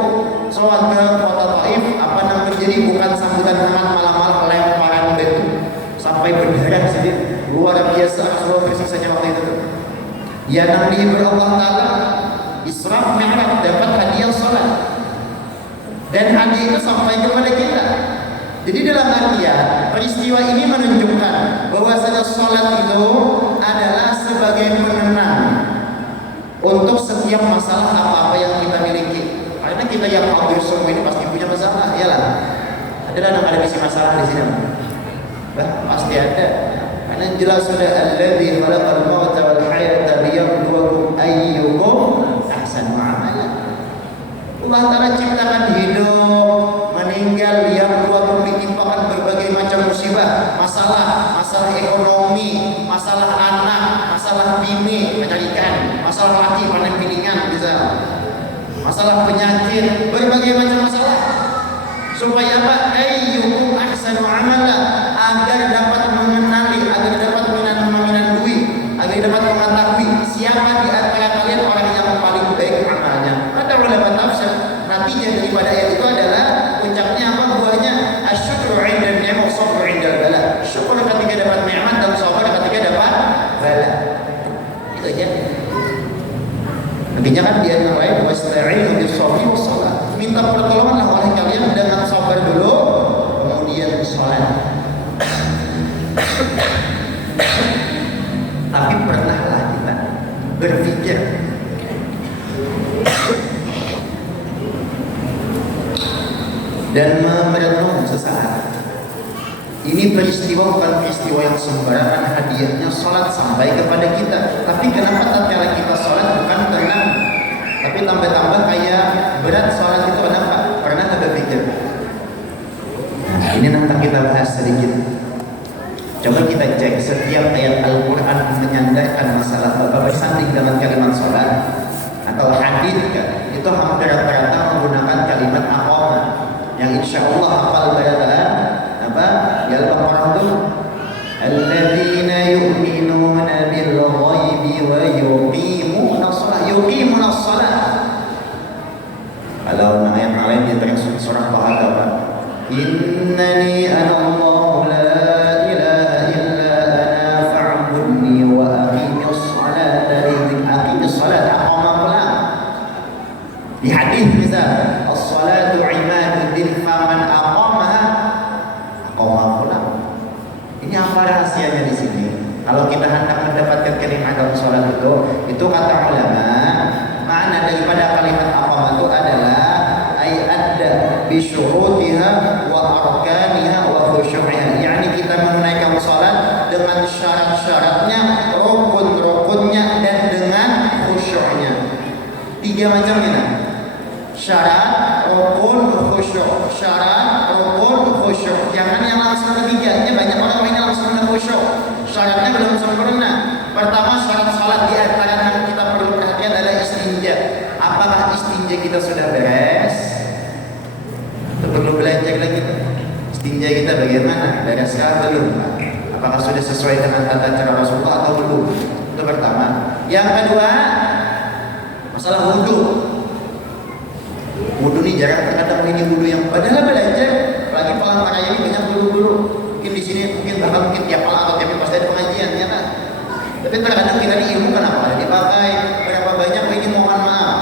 sholat ke kota Taif, apa yang terjadi bukan sambutan hangat, malah lemparan batu sampai berdarah sedih. Luar biasa Rasulullah bersiksanya waktu itu. Ya Nabi Allah Ta'ala Isra Mi'raj dapat hadiah sholat, dan hadiah itu sampai kepada kita. Jadi dalam artian peristiwa ini menunjukkan bahwasanya sholat itu adalah sebagai penenang untuk setiap masalah apa-apa yang kita miliki. Karena kita yang hadir semua ini pasti punya masalah, iyalah. Ada misi masalah di sini. Pasti ada. Karena jelas sudah alladzi khalaqal mauta wal hayata liyabluwakum ayyukum ahsanu amala. Allah Ta'ala ciptakan hidup, meninggal, liyabluwakum, ditimpakan berbagai macam musibah, masalah ekonomi, masalah anak, masalah bini, penyakit, masalah laki, panen piningan, bisa, masalah penyakit, berbagai macam masalah. Supaya apa? Ayyukum ahsanu amala, agar dapat mengenali, agar dapat menandui, agar dapat mengetahui siapa di antara kalian orang yang paling baik amalnya. Kata ulama tafsir, nantinya daripada ayat itu adalah puncaknya apa? Buahnya asyukru 'inda ni'mah, sabru 'inda bala. Syukur ketika dapat nikmat dan sabar ketika dapat bala. Itu aja. Artinya kan dia yang lain wasta'inu bis-sabri was-shalah. Minta pertolonganlah oleh kalian dengan sabar dulu, kemudian salat. Tapi pernahlah kita berpikir dan merenung sesaat. Ini peristiwa bukan peristiwa yang sembarangan, hadiahnya sholat sampai kepada kita. Tapi kenapa tatkala kita sholat bukan tenang, tapi tambah-tambah kayak berat sholat itu? Kenapa? Pernah kita berpikir? Ini nanti kita bahas sedikit. Coba kita cek setiap ayat Al-Quran menyandarkan masalah bersanding dengan kalimat sholat atau hadis kan, itu hampir rata-rata menggunakan kalimat aqamah, yang insya Allah hafal bacaan apa? Di Al-Baqarah itu alladzina yu'minuna bil ghaibi wa yuqimuna shalah. Yuqimuna shalah. Kalau ayat lain di surah Taha apa? Innani ana Allah la ilaha illa ana fa'budni wa aqimis salata aqimis salata aqama. Di hadis misal as-salatu imaduddin faman aqamaha aqama. Ini apa rahasianya di sini? Kalau kita hendak mendapatkan kenikmatan salat itu kata ulama, makna daripada kalimat aqama itu adalah ay adda bi syurutiha wa arkaniha wa khusyu'iha. Yani kita menunaikan salat dengan syarat-syaratnya, rukun-rukunnya, dan dengan khusyuknya. 3 macam ini. Syarat, rukun, khusyuk. Syarat, rukun, khusyuk. Jangan yang langsung ketiganya, banyak orang ini langsung khusyuk. Syaratnya belum sempurna. Pertama, syarat salat di antara yang kita perlu perhatikan adalah istinja. Apakah istinja kita sudah beres? Perlu belajar lagi. Istinja kita bagaimana? Beres kah belum? Apakah sudah sesuai dengan tata cara Rasulullah atau belum? Itu pertama. Yang kedua, masalah wudhu. Wudhu nih jarang terkadang ini wudhu yang padahal belajar. Apalagi Palangkaraya ini banyak guru-guru. Mungkin di sini mungkin tiap malam atau tiap pasti ada pengajian ya kan. Tapi terkadang kita di ilmu kenapa dipakai berapa banyak ini mohon maaf.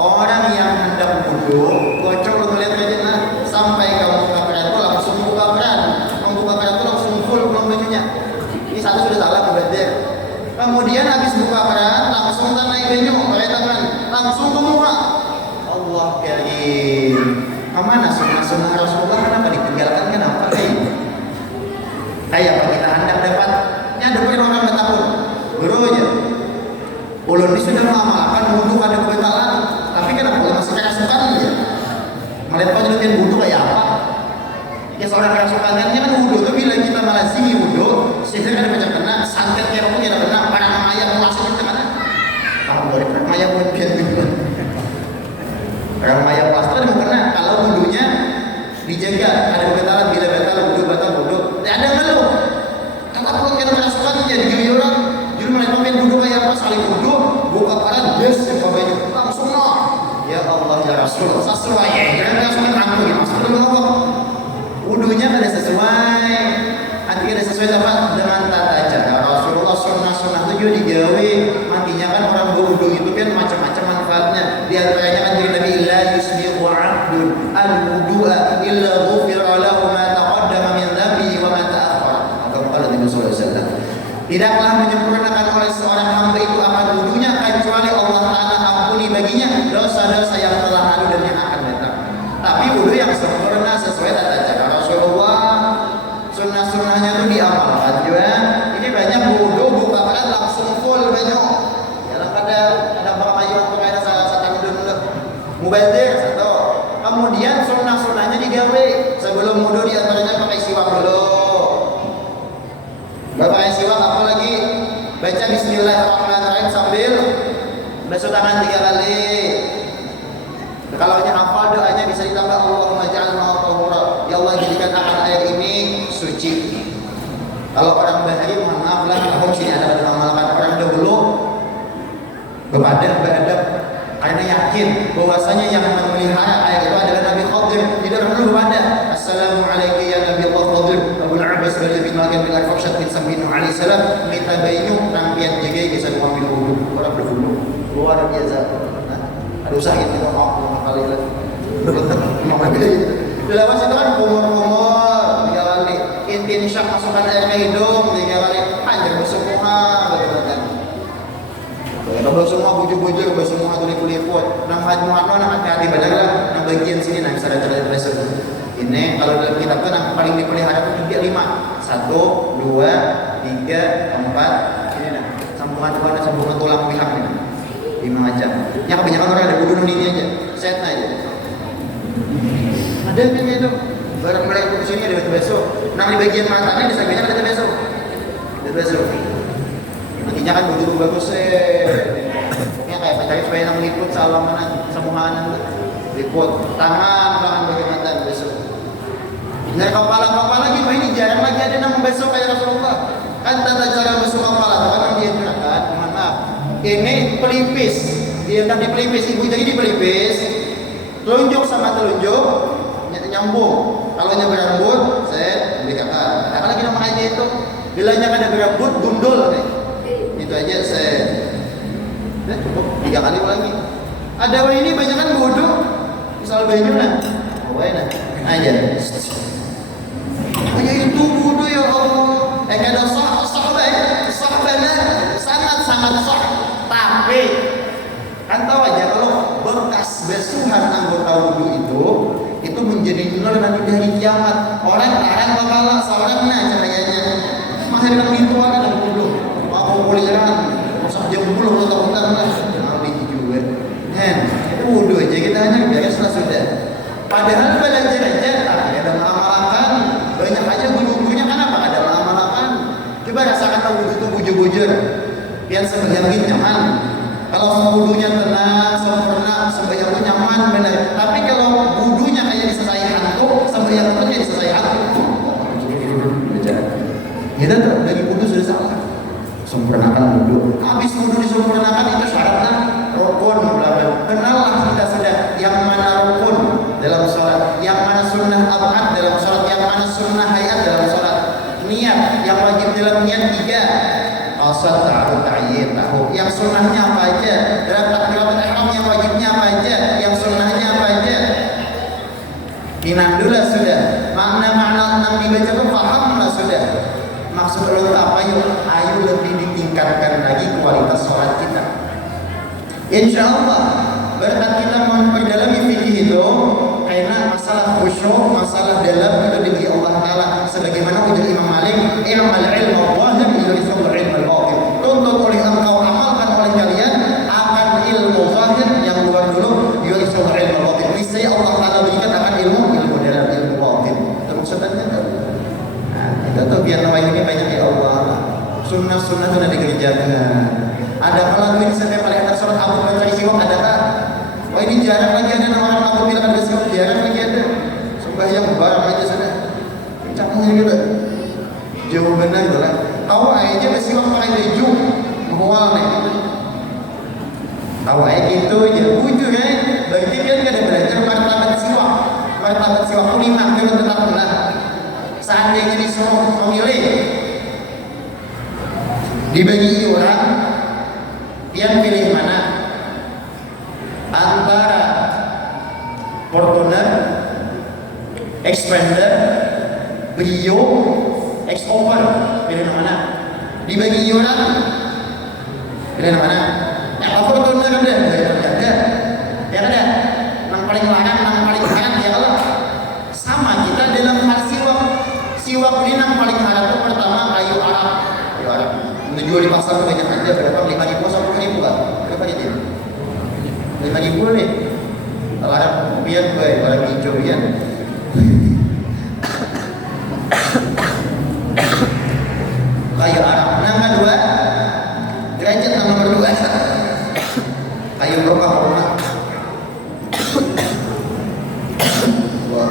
Orang yang hendak wudhu, bocor lu ngeliat aja nah, sampai kamu buka keran itu langsung buka keran, membuka keran itu langsung full pulang bajunya. Ini satu sudah salah berarti. Kemudian habis buka keran langsung naik baju, pakai tangan, langsung ke muka. Allah karim. Kemana sunnah Rasulullah kenapa ditinggalkan kenapa? Kayak apa kita hendak dapatnya dapat orang bertahun, guru aja. Ulun ini sudah mengamalkan wudhu ada kebetalan, tapi kenapa masih kerasukan aja? Melihat penjelasan wudhu kayak apa? Ya seorang kerasukannya kan wudhu itu bila kita malazimi wudhu, sehingga ada macam kena santet kayak punya ada kena barang ayam masuk itu kena. Kamu boleh kena ayam buat biar gitu. Barang ayam plaster ada kena kalau wudhunya dijaga ada kebetalan bila batal wudhu. Tidak ada ngeluh. Tetap belum kita kerasukan jadi gini orang. Jadi mulai pemain wudhu kayak apa saling wudhu, buka keran, yes, pemainnya langsung lah. Ya Allah ya Rasul, sesuai ya. Jangan langsung tangguh ya. Maksudnya apa? Wudhunya ada sesuai. Artinya ada sesuai apa? Dengan tata cara Rasulullah sunnah itu juga digawe. Mantinya kan orang berwudhu itu kan macam-macam manfaatnya. Di antaranya kan dari Nabi la yusbiqu 'abdun al-wudu'a illa ghufira lahu ma taqaddama min dhanbihi wa ma ta'akhkhara. Atau qala Nabi sallallahu alaihi wasallam. Tidaklah menyempurnakan oleh seorang hamba itu akan wudhunya kecuali Allah Ta'ala ampuni baginya dosa-dosa yang telah lalu dan yang akan datang. Tapi wudhu yang sempurna sesuai tata cara Rasulullah, sunnah-sunnahnya itu diamalkan juga. Ini banyak wudhu buka keran langsung full banyak. Dalam ada bakayu pakai satu dulu. Mubazir satu. Kemudian sunnah-sunnahnya digawe sebelum wudhu diantaranya pakai siwak dulu. Bapak siwak apa lagi? Baca Bismillahirrahmanirrahim sambil basuh tangan 3 kali. Kalau hanya hafal doanya bisa ditambah Allahumma ja'al ma'al tahura. Ya Allah jadikan akan air ini suci. Kalau orang bahari mohon maaf lah kalau sini ada mengamalkan orang dahulu beradab karena yakin bahwasanya yang memelihara air itu adalah Nabi Khadir. Tidak perlu beradab. Assalamualaikum ya Nabi Allah Khadir. Abu Abbas bin Makan bin Al-Farshad bin Sambinu alaihi salam minta bayu rangpian jaga kisah mengambil wudhu orang berwudhu luar biasa. Ada usaha gitu mau kali lagi. Dilawas itu kan kumur 3 kali. Intin syak masukkan air ke hidung 3 kali. Panjang bersemua betul-betul. Kalau semua bujur-bujur, semua kulip-kuliput. Nang hati-hati, nang hati-hati benar nang bagian sini nang cara besok. Ini kalau dalam kitab itu yang paling dipelihara itu 5. 1, 2, 3, 4. Ini nah, sambungan tulang pihak ini. 5 macam. Yang kebanyakan orang ada wudhu ini aja. Set aja. Ada yang itu. Barang mulai ke sini ada besok. Nang di bagian matanya di sampingnya ada besok. Ada besok. Nantinya kan wudhu bagus pokoknya kayak mencari supaya nang liput salaman sambungan liput tangan bagian mata besok. Dari kepala gitu ini jarang lagi ada yang membesok kayak Rasulullah. Kan tata cara besok kepala kan dia gerakan, mohon maaf. Ini pelipis, dia kan di pelipis, ibu jadi di pelipis. Telunjuk sama telunjuk nyambung. Kalau nya berambut, saya berikan. Apa lagi namanya itu? Bilanya ada berambut, gundul nih. Itu aja saya. Nah, cukup 3 kali lagi. Ada ini banyak kan bodoh. Misal baju nah. Oh, enak. Aja. Oh ya itu wudhu ya Allah. Kada sahabat sangat sah. Tapi kan tahu aja kalau bekas besuhan anggota wudhu itu menjadi nur nanti di hari kiamat. Orang bakal seorang caranya mahirkan pintu ada wudhu. Mau kuliaran, masa jam 10 tahun lah. Mau juga. Itu wudhu aja kita hanya beres lah sudah. Padahal belajar aja ada mengamalkan banyak aja guru-gurunya kan apa ada mengamalkan. Coba rasakan tahu wudhu itu bujur-bujur. Yang sebagian nyaman. Kalau wudhunya tenang, sempurna, sembahyang nyaman benar. Tapi kalau wudhunya kayak diselesaikan tuh, sembahyang itu diselesaikan. Kita tuh dari wudhu sudah salah. Sempurnakan wudhu. Habis wudhu disempurnakan itu syaratnya rukun. Kenallah kita sudah yang mana rukun dalam sholat, yang mana sunnah abad dalam sholat, yang mana sunnah hayat dalam sholat. Niat yang wajib dalam niat 3. Asal tahu ta'yin tahu. Yang sunnahnya apa aja? Dalam takbiratul ihram yang wajibnya apa aja? Yang sunnahnya apa aja? Minandula sudah. Makna-makna yang dibaca pun pahamlah sudah. Maksud Allah apa? Ayo lebih ditingkatkan lagi kualitas sholat kita. Insya Allah berkat kita memperdalami fikih itu, karena masalah khusyuk, masalah dalam itu diberi Allah Taala. Sebagaimana ujar Imam Malik, "I'mal ilmu wahid yurisul ilmu al-batin." Tuntut oleh engkau, amalkan oleh kalian akan ilmu zahir yang luar dulu, yurisul ilmu al-batin. Niscaya Allah Taala berikan akan ilmu dalam ilmu batin. Maksudnya itu tuh biar nama ini banyak ya Allah. Sunnah-sunnah itu nanti dikerjakan. Ada kalau ini setiap kali ada sholat aku baca siwak ada tak? Wah ini jarang lagi ada nama orang aku bilang ada siwak, jarang lagi ada. Sembahyang barang aja sudah. Caranya gitu. Jauh benar gitu kan. Tahu aja bersiwak pakai baju mual nih. Tahu aja gitu aja. Bujur kan? Berarti kan ada belajar martabat siwak. Martabat siwak 5 kilo tetap benar. Seandainya disuruh memilih dibagi orang, dia pilih mana? Antara Fortuner, Expander, Brio, X-Over, pilih mana? Dibagi orang, pilih mana? Yang Fortuner ada, ya ada. Yang paling larang, yang paling kanan ya Allah. Sama kita dalam hal siwak. Siwak ini yang paling haram itu pertama kayu Arab. Kayu Arab. Menjual di pasar banyak aja, berapa? 5.000 sampai 10.000 kan? Berapa aja? 5.000 nih. Kalau Arab biar baik, barang hijau biar. Kayu Arab. Yang kedua, derajat yang nomor 2. Kayu rumah. Wah.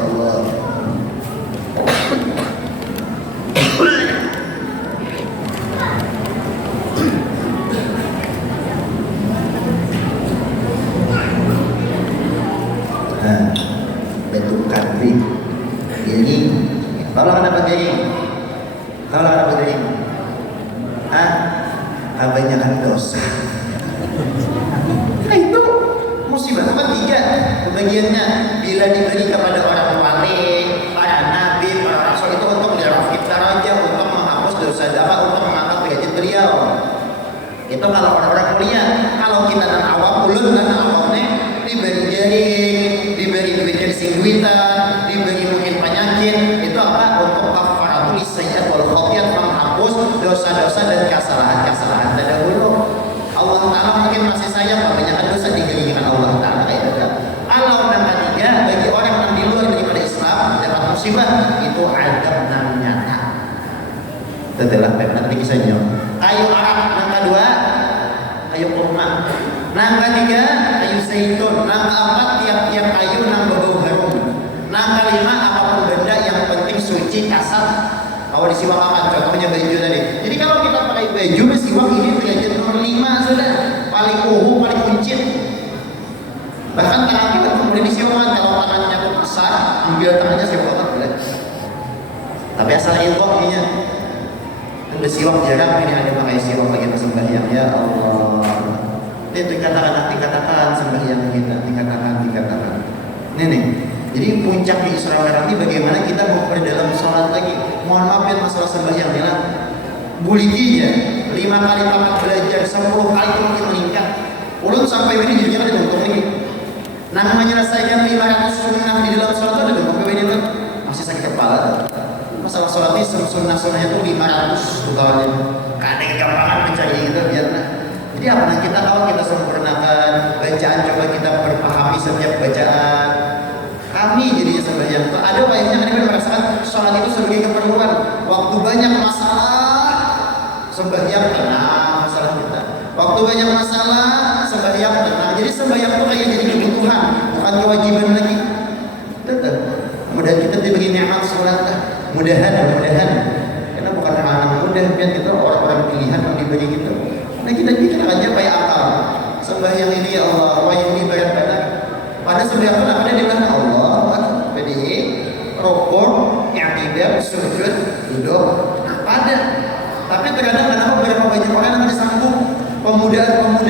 Bentuk kambing piring. Kalau ada piring, kebanyakan dosa. Itu musibah apa 3 pembagiannya. Bila diberi kepada orang paling, para nabi, para rasul itu untuk dirafik daraja, untuk menghapus dosa dapat, untuk mengangkat derajat beliau. Itu kalau orang-orang mulia. Kalau kita dan awam, ulun dan awamnya diberi jaring, diberi duit dari singguitan, diberi mungkin penyakit, itu apa? Untuk kafaratul sayyi'at wal khati'at, menghapus dosa-dosa dan kesalahan-kesalahan terdahulu. Allah Ta'ala mungkin masih sayang, kebanyakan dosa digerikan Allah Ta'ala. Kalau yang ketiga, bagi orang yang di luar daripada Islam dapat musibah, itu adab yang nyata. Itulah nanti kisahnya. Kayu Arab yang kedua, kayu kurma. Yang ketiga, kayu zaitun. Yang keempat, tiap-tiap kayu yang berbau harum. Yang kelima, apapun benda yang penting suci kasar. Kalau disiwak aman, contohnya baju tadi. Jadi kalau kita pakai baju, siwak ini derajat nomor 5 sudah. Paling paling kuncit. Bahkan tangan kita kemudian disiwak, kalau tangannya pun besar, ambil tangannya siwak boleh. Tapi asal itu ini udah siwak jarang, ini ada pakai siwak lagi sembahyang. Ya Allah. Itu katakan sembahyang kita, dikatakan. Nih. Jadi puncak di Isra Mi'raj ini bagaimana kita memperdalam sholat lagi. Mohon maaf ya masalah sembahyang ya. Bulikinya 5 kali pakat belajar, 10 kali itu mungkin meningkat. Ulun sampai ini jujur ada untung lagi. Nah menyelesaikan 500 sunnah di dalam sholat itu ada untung ini kan masih sakit kepala. Masalah sholat ini sunnah-sunnahnya itu 500 tukarannya. Kadang gampang mencari itu biar. Jadi apa kita kalau kita sempurnakan bacaan, coba kita berpahami setiap bacaan. Kami jadinya sembahyang. Ada banyak yang merasakan sholat itu sebagai keperluan. Waktu banyak masalah, sembahyang tenang masalah kita. Waktu banyak masalah, sembahyang tenang. Jadi sembahyang itu kayak jadi kebutuhan, bukan kewajiban lagi. Tetap. Mudah kita diberi nikmat sholat. Mudahan. Karena bukan anak deh biar kita orang-orang pilihan yang dibagi gitu. Nah kita pikir aja kayak akal. Sembahyang ini ya Allah, wahyu ini berat banget. Pada sembahyang pun ada di belakang Allah, berdiri, rokok, i'tidal, sujud, duduk. Nah, pada. Tapi terkadang kenapa beberapa banyak orang yang disambung pemudaan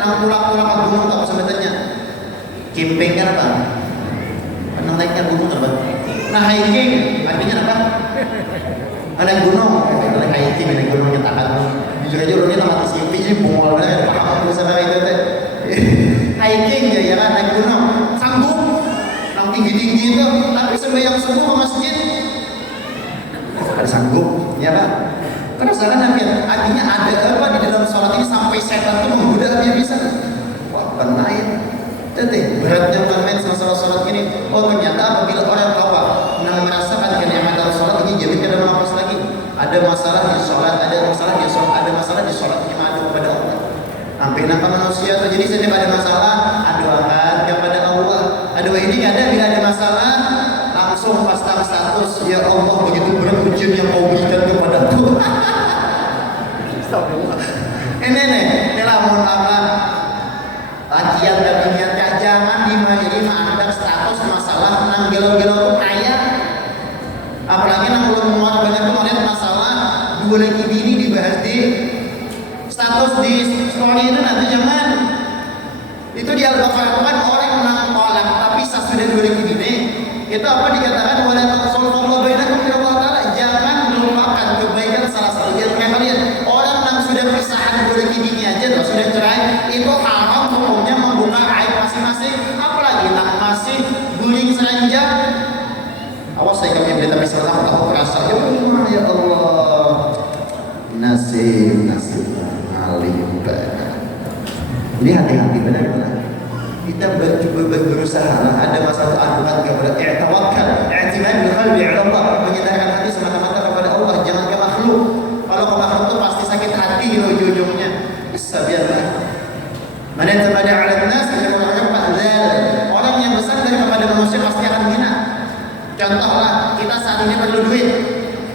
nang tulak-tulak gunung apa sebetulnya? Camping kan apa? Pernah naiknya gunung apa? Nah hiking artinya apa? Naik gunung, naik hiking, naik gunung kita akan jujur aja orangnya nama TV ini bungol banget, paham bersama itu teh. Hiking ya kan naik gunung, sanggup, nang tinggi itu, tapi sembahyang subuh ke masjid, ada sanggup, ya kan? Penasaran akhir, artinya ada apa di dalam sholat ini sampai setan itu menggoda dia bisa? Wah pernah ya. Teteh beratnya main masalah sholat ini. Oh ternyata apabila orang tawa merasakan kenikmatan sholat ini jadi tidak malas lagi. Ada masalah di sholat, ada masalah di sholat, ada masalah di sholat yang mengadu kepada Allah. Hampir nampak manusia terjadi setiap ada masalah, aduakan kepada Allah. Aduh ini ada bila ada masalah langsung pasang status ya Allah begitu berat ujian yang kau berikan kepadaku. Ini lah mohon maaf. Kajian dan niatnya jangan dimajari mengandang status masalah nang gelo-gelo itu kaya. Apalagi nang belum muat banyak kemarin masalah dua lagi bini dibahas di status di story itu nanti jangan. Itu di Al-Baqarah kan orang nang tolak tapi sesudah dua lagi bini itu apa dikatakan wala taqsulullah bainakum ya Allah taala jangan melupakan kebaikan salah satu di antara kalian. Orang yang sudah pisahan dua lagi bini aja atau sudah cerai itu haram hukumnya membuka aib masing-masing, apalagi nak masih guling seranjang. Awas saya kami berita misalnya tahu rasa ya Allah nasib alim banget. Ini hati-hati benar-benar. Kita coba berusaha ada masalah aduan kepada i'tawakkal, i'timad qalbi ala Allah, menyandarkan hati semata-mata kepada Allah, jangan ke makhluk. Kalau ke makhluk itu pasti sakit hati ujung-ujungnya. Biarlah. Mana yang terpada ala nas orang yang besar daripada manusia pasti akan menghina. Contohlah kita saat ini perlu duit.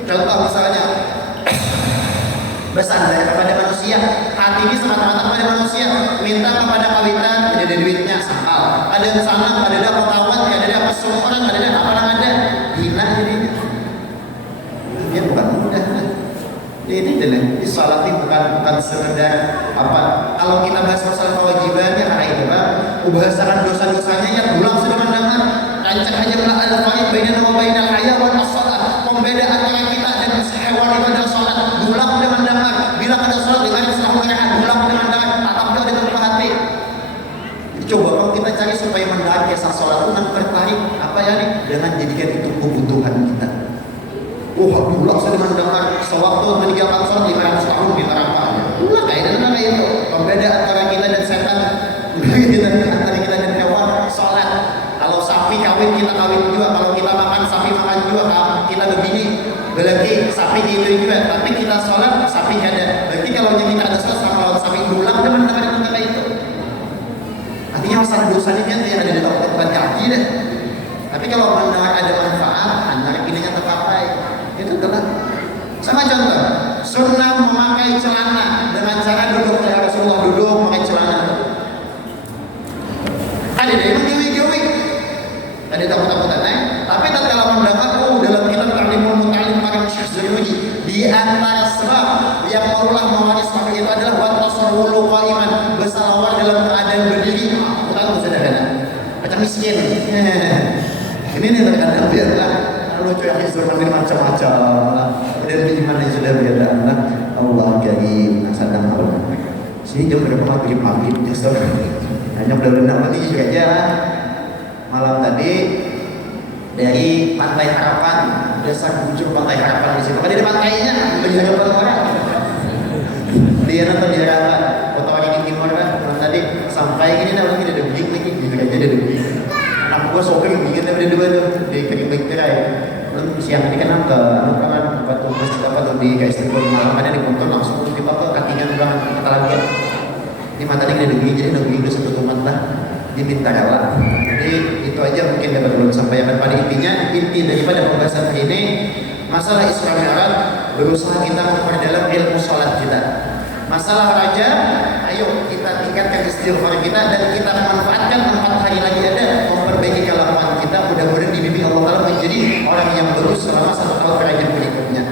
Contoh misalnya besar daripada manusia, hati ini semata-mata kepada manusia, minta kepada kawitan, tidak ada duitnya, sakal. Ada yang sana, ada yang ketahuan, ada yang pesum orang, ada yang apa yang ada, hina jadinya. Dia bukan mudah. Ini adalah salat ini bukan sekedar apa. Kalau kita bahas masalah kewajibannya, itu kan, ubahasakan dosa-dosanya yang ulang sedang-sedang. Rancang aja lah al-fariq bainana wa bainal haya wal as-salat. Pembeda antara kita dan hewan ibadah salat. Ulang dengan damai. Bila ada salat dengan setahun mereka ulang dengan damai. Tatap doa dengan penuh hati. Coba kalau kita cari supaya mendapat kisah salat itu nanti tertarik apa ya nih dengan jadikan itu kebutuhan kita. Ulang dengan damai. Sewaktu meninggalkan salat 500 tahun di neraka. Ulang kayak itu. Pembeda antara kita dan setan. Antara kita dan hewan salat. Kalau sapi kawin kita kawin juga, kalau kita makan sapi makan juga, kita begini, berarti sapi itu juga. Tapi kita sholat sapi ada. Berarti kalau kita ada sholat sama sapi berulang dengan cara itu. Artinya masalah dosa ini yang ada di tempat kaki deh. Tapi kalau mendengar ada manfaat, antara ininya tercapai, itu adalah sama contoh. Sunnah memakai celana dengan cara duduk kayak Rasulullah duduk memakai celana. Ada yang menjauhi. Tadi takut-takutan tapi tatkala mendapat dalam kitab Ta'limul Muta'allim Maryam Syekh Zuyuji di antara sebab yang Allah mewaris kami itu adalah wa tasawwulu qa'iman bersalawat dalam keadaan berdiri. Bukan sederhana. Macam miskin. Ini nih terkadang biarlah lucu yang Zulman macam-macam. Dan bagaimana yang sudah biarlah Allah karim sadang Allah. Sini jauh dari pagi-pagi justru hanya benar-benar mati juga aja. Malam tadi dari Pantai Harapan, desa ujung Pantai Harapan di situ. Kan ada pantainya, banyak orang. Dia nonton di Harapan, fotonya di timur kan. Malam tadi sampai gini dah lagi ada bing lagi, gitu aja ada bing. Anak gua sopir bikin daripada dua tuh di kering tirai. Lalu siang ini kan ke kan batu bus apa tuh di Istiqlal malam ada di kantor langsung kita ke katingan banget kata lagi. Ini mata dia ada bing jadi ada bing satu umat lah. Diminta rela. Jadi itu aja mungkin dapat belum sampaikan pada intinya. Inti daripada pembahasan ini masalah Isra Mi'raj berusaha kita memperdalam ilmu sholat kita. Masalah raja, ayo kita tingkatkan istighfar kita dan kita manfaatkan 4 hari lagi ada memperbaiki kelakuan kita. Mudah-mudahan dibimbing Allah Ta'ala menjadi orang yang lurus selama 1 tahun raja berikutnya.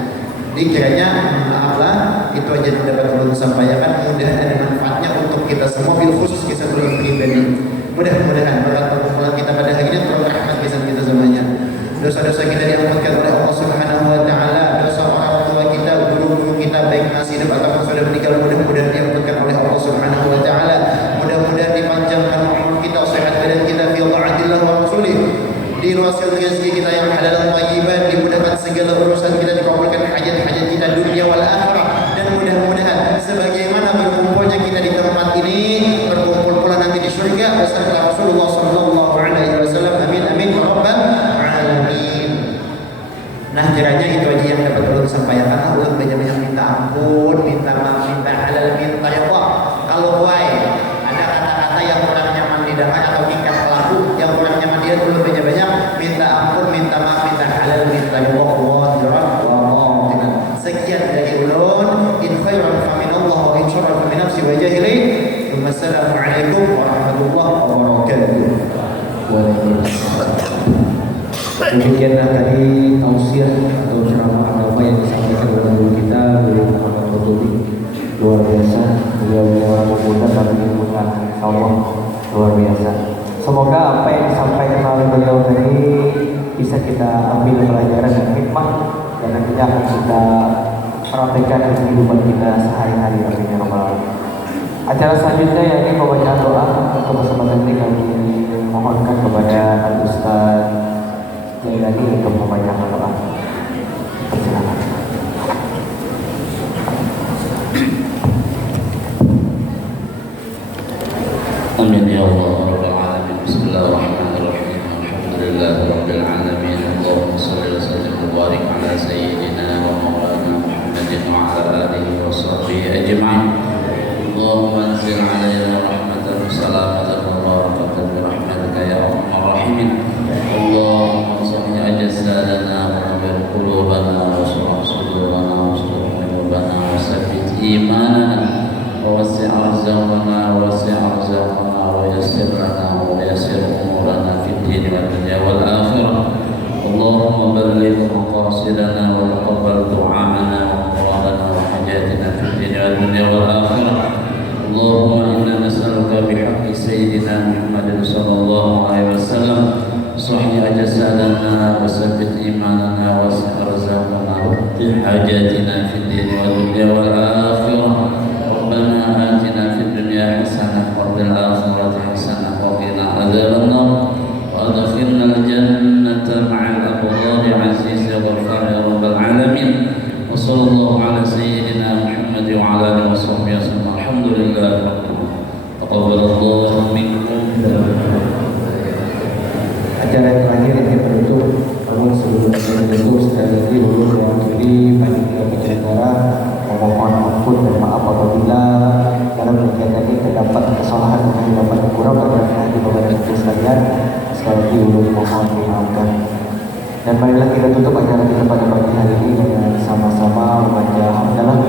Jadi kiranya maaflah, itu aja yang dapat ulun sampaikan. Mudah-mudahan ada manfaatnya untuk kita semua, bil khusus kisah ulun pribadi. Mudah-mudahan berkat perkumpulan kita pada hari ini terlalu rahmat kisah kita semuanya. Dosa-dosa kita diamputkan oleh Allah Subhanahu wa Ta'ala. Dosa orang tua kita, guru-guru kita, baik masih hidup ataupun sudah meninggal, mudah-mudahan diamputkan oleh Allah Subhanahu wa Ta'ala. Mudah-mudahan dipanjangkan umur kita, sehat badan kita, fi ta'atillah wa rasulih. Diluaskan rezeki kita yang halal dan thayyiban, dimudahkan segala urusan kita, dikabulkan hajat-hajat kita dunia wal akhirah. Dan mudah-mudahan sebagaimana berkumpulnya kita di tempat ini, berkumpul pula nanti di surga bersama Rasulullah sallallahu alaihi wasallam. Amin amin ya rabbal alamin. Nah, kiranya itu aja yang dapat ulun sampaikan. Ulun banyak-banyak minta ampun, minta maaf, minta halal, minta ridha. Kalau wae ada kata-kata yang kurang nyaman didengar atau tingkah laku yang kurang nyaman dilihat, ulun banyak-banyak minta ampun, minta maaf, minta halal, minta ridha. Sekian dari ulun. In khairan fa min Allah wa in syarran fa min nafsi wa jahili. Wassalamualaikum warahmatullahi wabarakatuh. Demikianlah tadi tausiah atau ceramah agama yang disampaikan oleh guru kita, Guru Muhammad Qutbi. Luar biasa, beliau orang pemuda tapi ilmunya Allah luar biasa. Semoga apa yang disampaikan oleh beliau tadi bisa kita ambil pelajaran dan hikmah dan nantinya akan kita praktekkan di kehidupan kita sehari-hari. Amin ya rabbal alamin. Acara selanjutnya yakni pembacaan doa. Untuk kesempatan ini kami mohonkan kepada Al-Ustaz Jailani untuk membacakan doa. Persilakan. Amin ya Allah rabbal alamin. Bismillahirrahmanirrahim. Alhamdulillahirabbil alamin. Allahumma shalli wa sallim wa barik ala sayyidina wa maulana Muhammadin wa ala alihi wa sahbihi ajma'in. Allahumma anzil alaina rahmatan wa salamatan wa barakatan bi rahmatika ya arhamar rahimin. Allahumma sahih ajsadana wa nabir qulubana wa surah sudurana wa surah qulubana wa sabbit imanana wa wasi' arzaqana wa wasi' arzaqana wa yassir lana wa yassir umurana fid din wal dunya wal akhirah. Allahumma balligh maqasidana wa taqabbal du'aana wa muradana wa hajatina fid din wal dunya wal akhirah. Allahumma inna nas'aluka bihaqqi sayyidina Muhammadin sallallahu alaihi wasallam sahih ajsadana wa sabbit imanana wa wasi' arzaqana wa qdi hajatina fid din wal dunya wal akhirah. Rabbana atina fid dunya hasanah wa fil akhirati hasanah wa qina adzaban nar wa adkhilna al jannata ma'al abrar aziz ya ghaffar ya rabbal alamin. Wa sallallahu ala sayyidina Muhammad wa ala alihi wa sahbihi wasallam. Alhamdulillah. Taqabbalallahu minkum. Acara yang terakhir yang kita tutup, namun sebelum kita tutup sekali lagi ulun mewakili panitia penyelenggara memohon ampun dan maaf apabila dalam kegiatan ini terdapat kesalahan yang dapat kurang berkenan di bagian itu sekalian. Sekali lagi ulun mohon dimaafkan. Dan marilah kita tutup acara kita pada pagi hari ini dengan sama-sama membaca hamdalah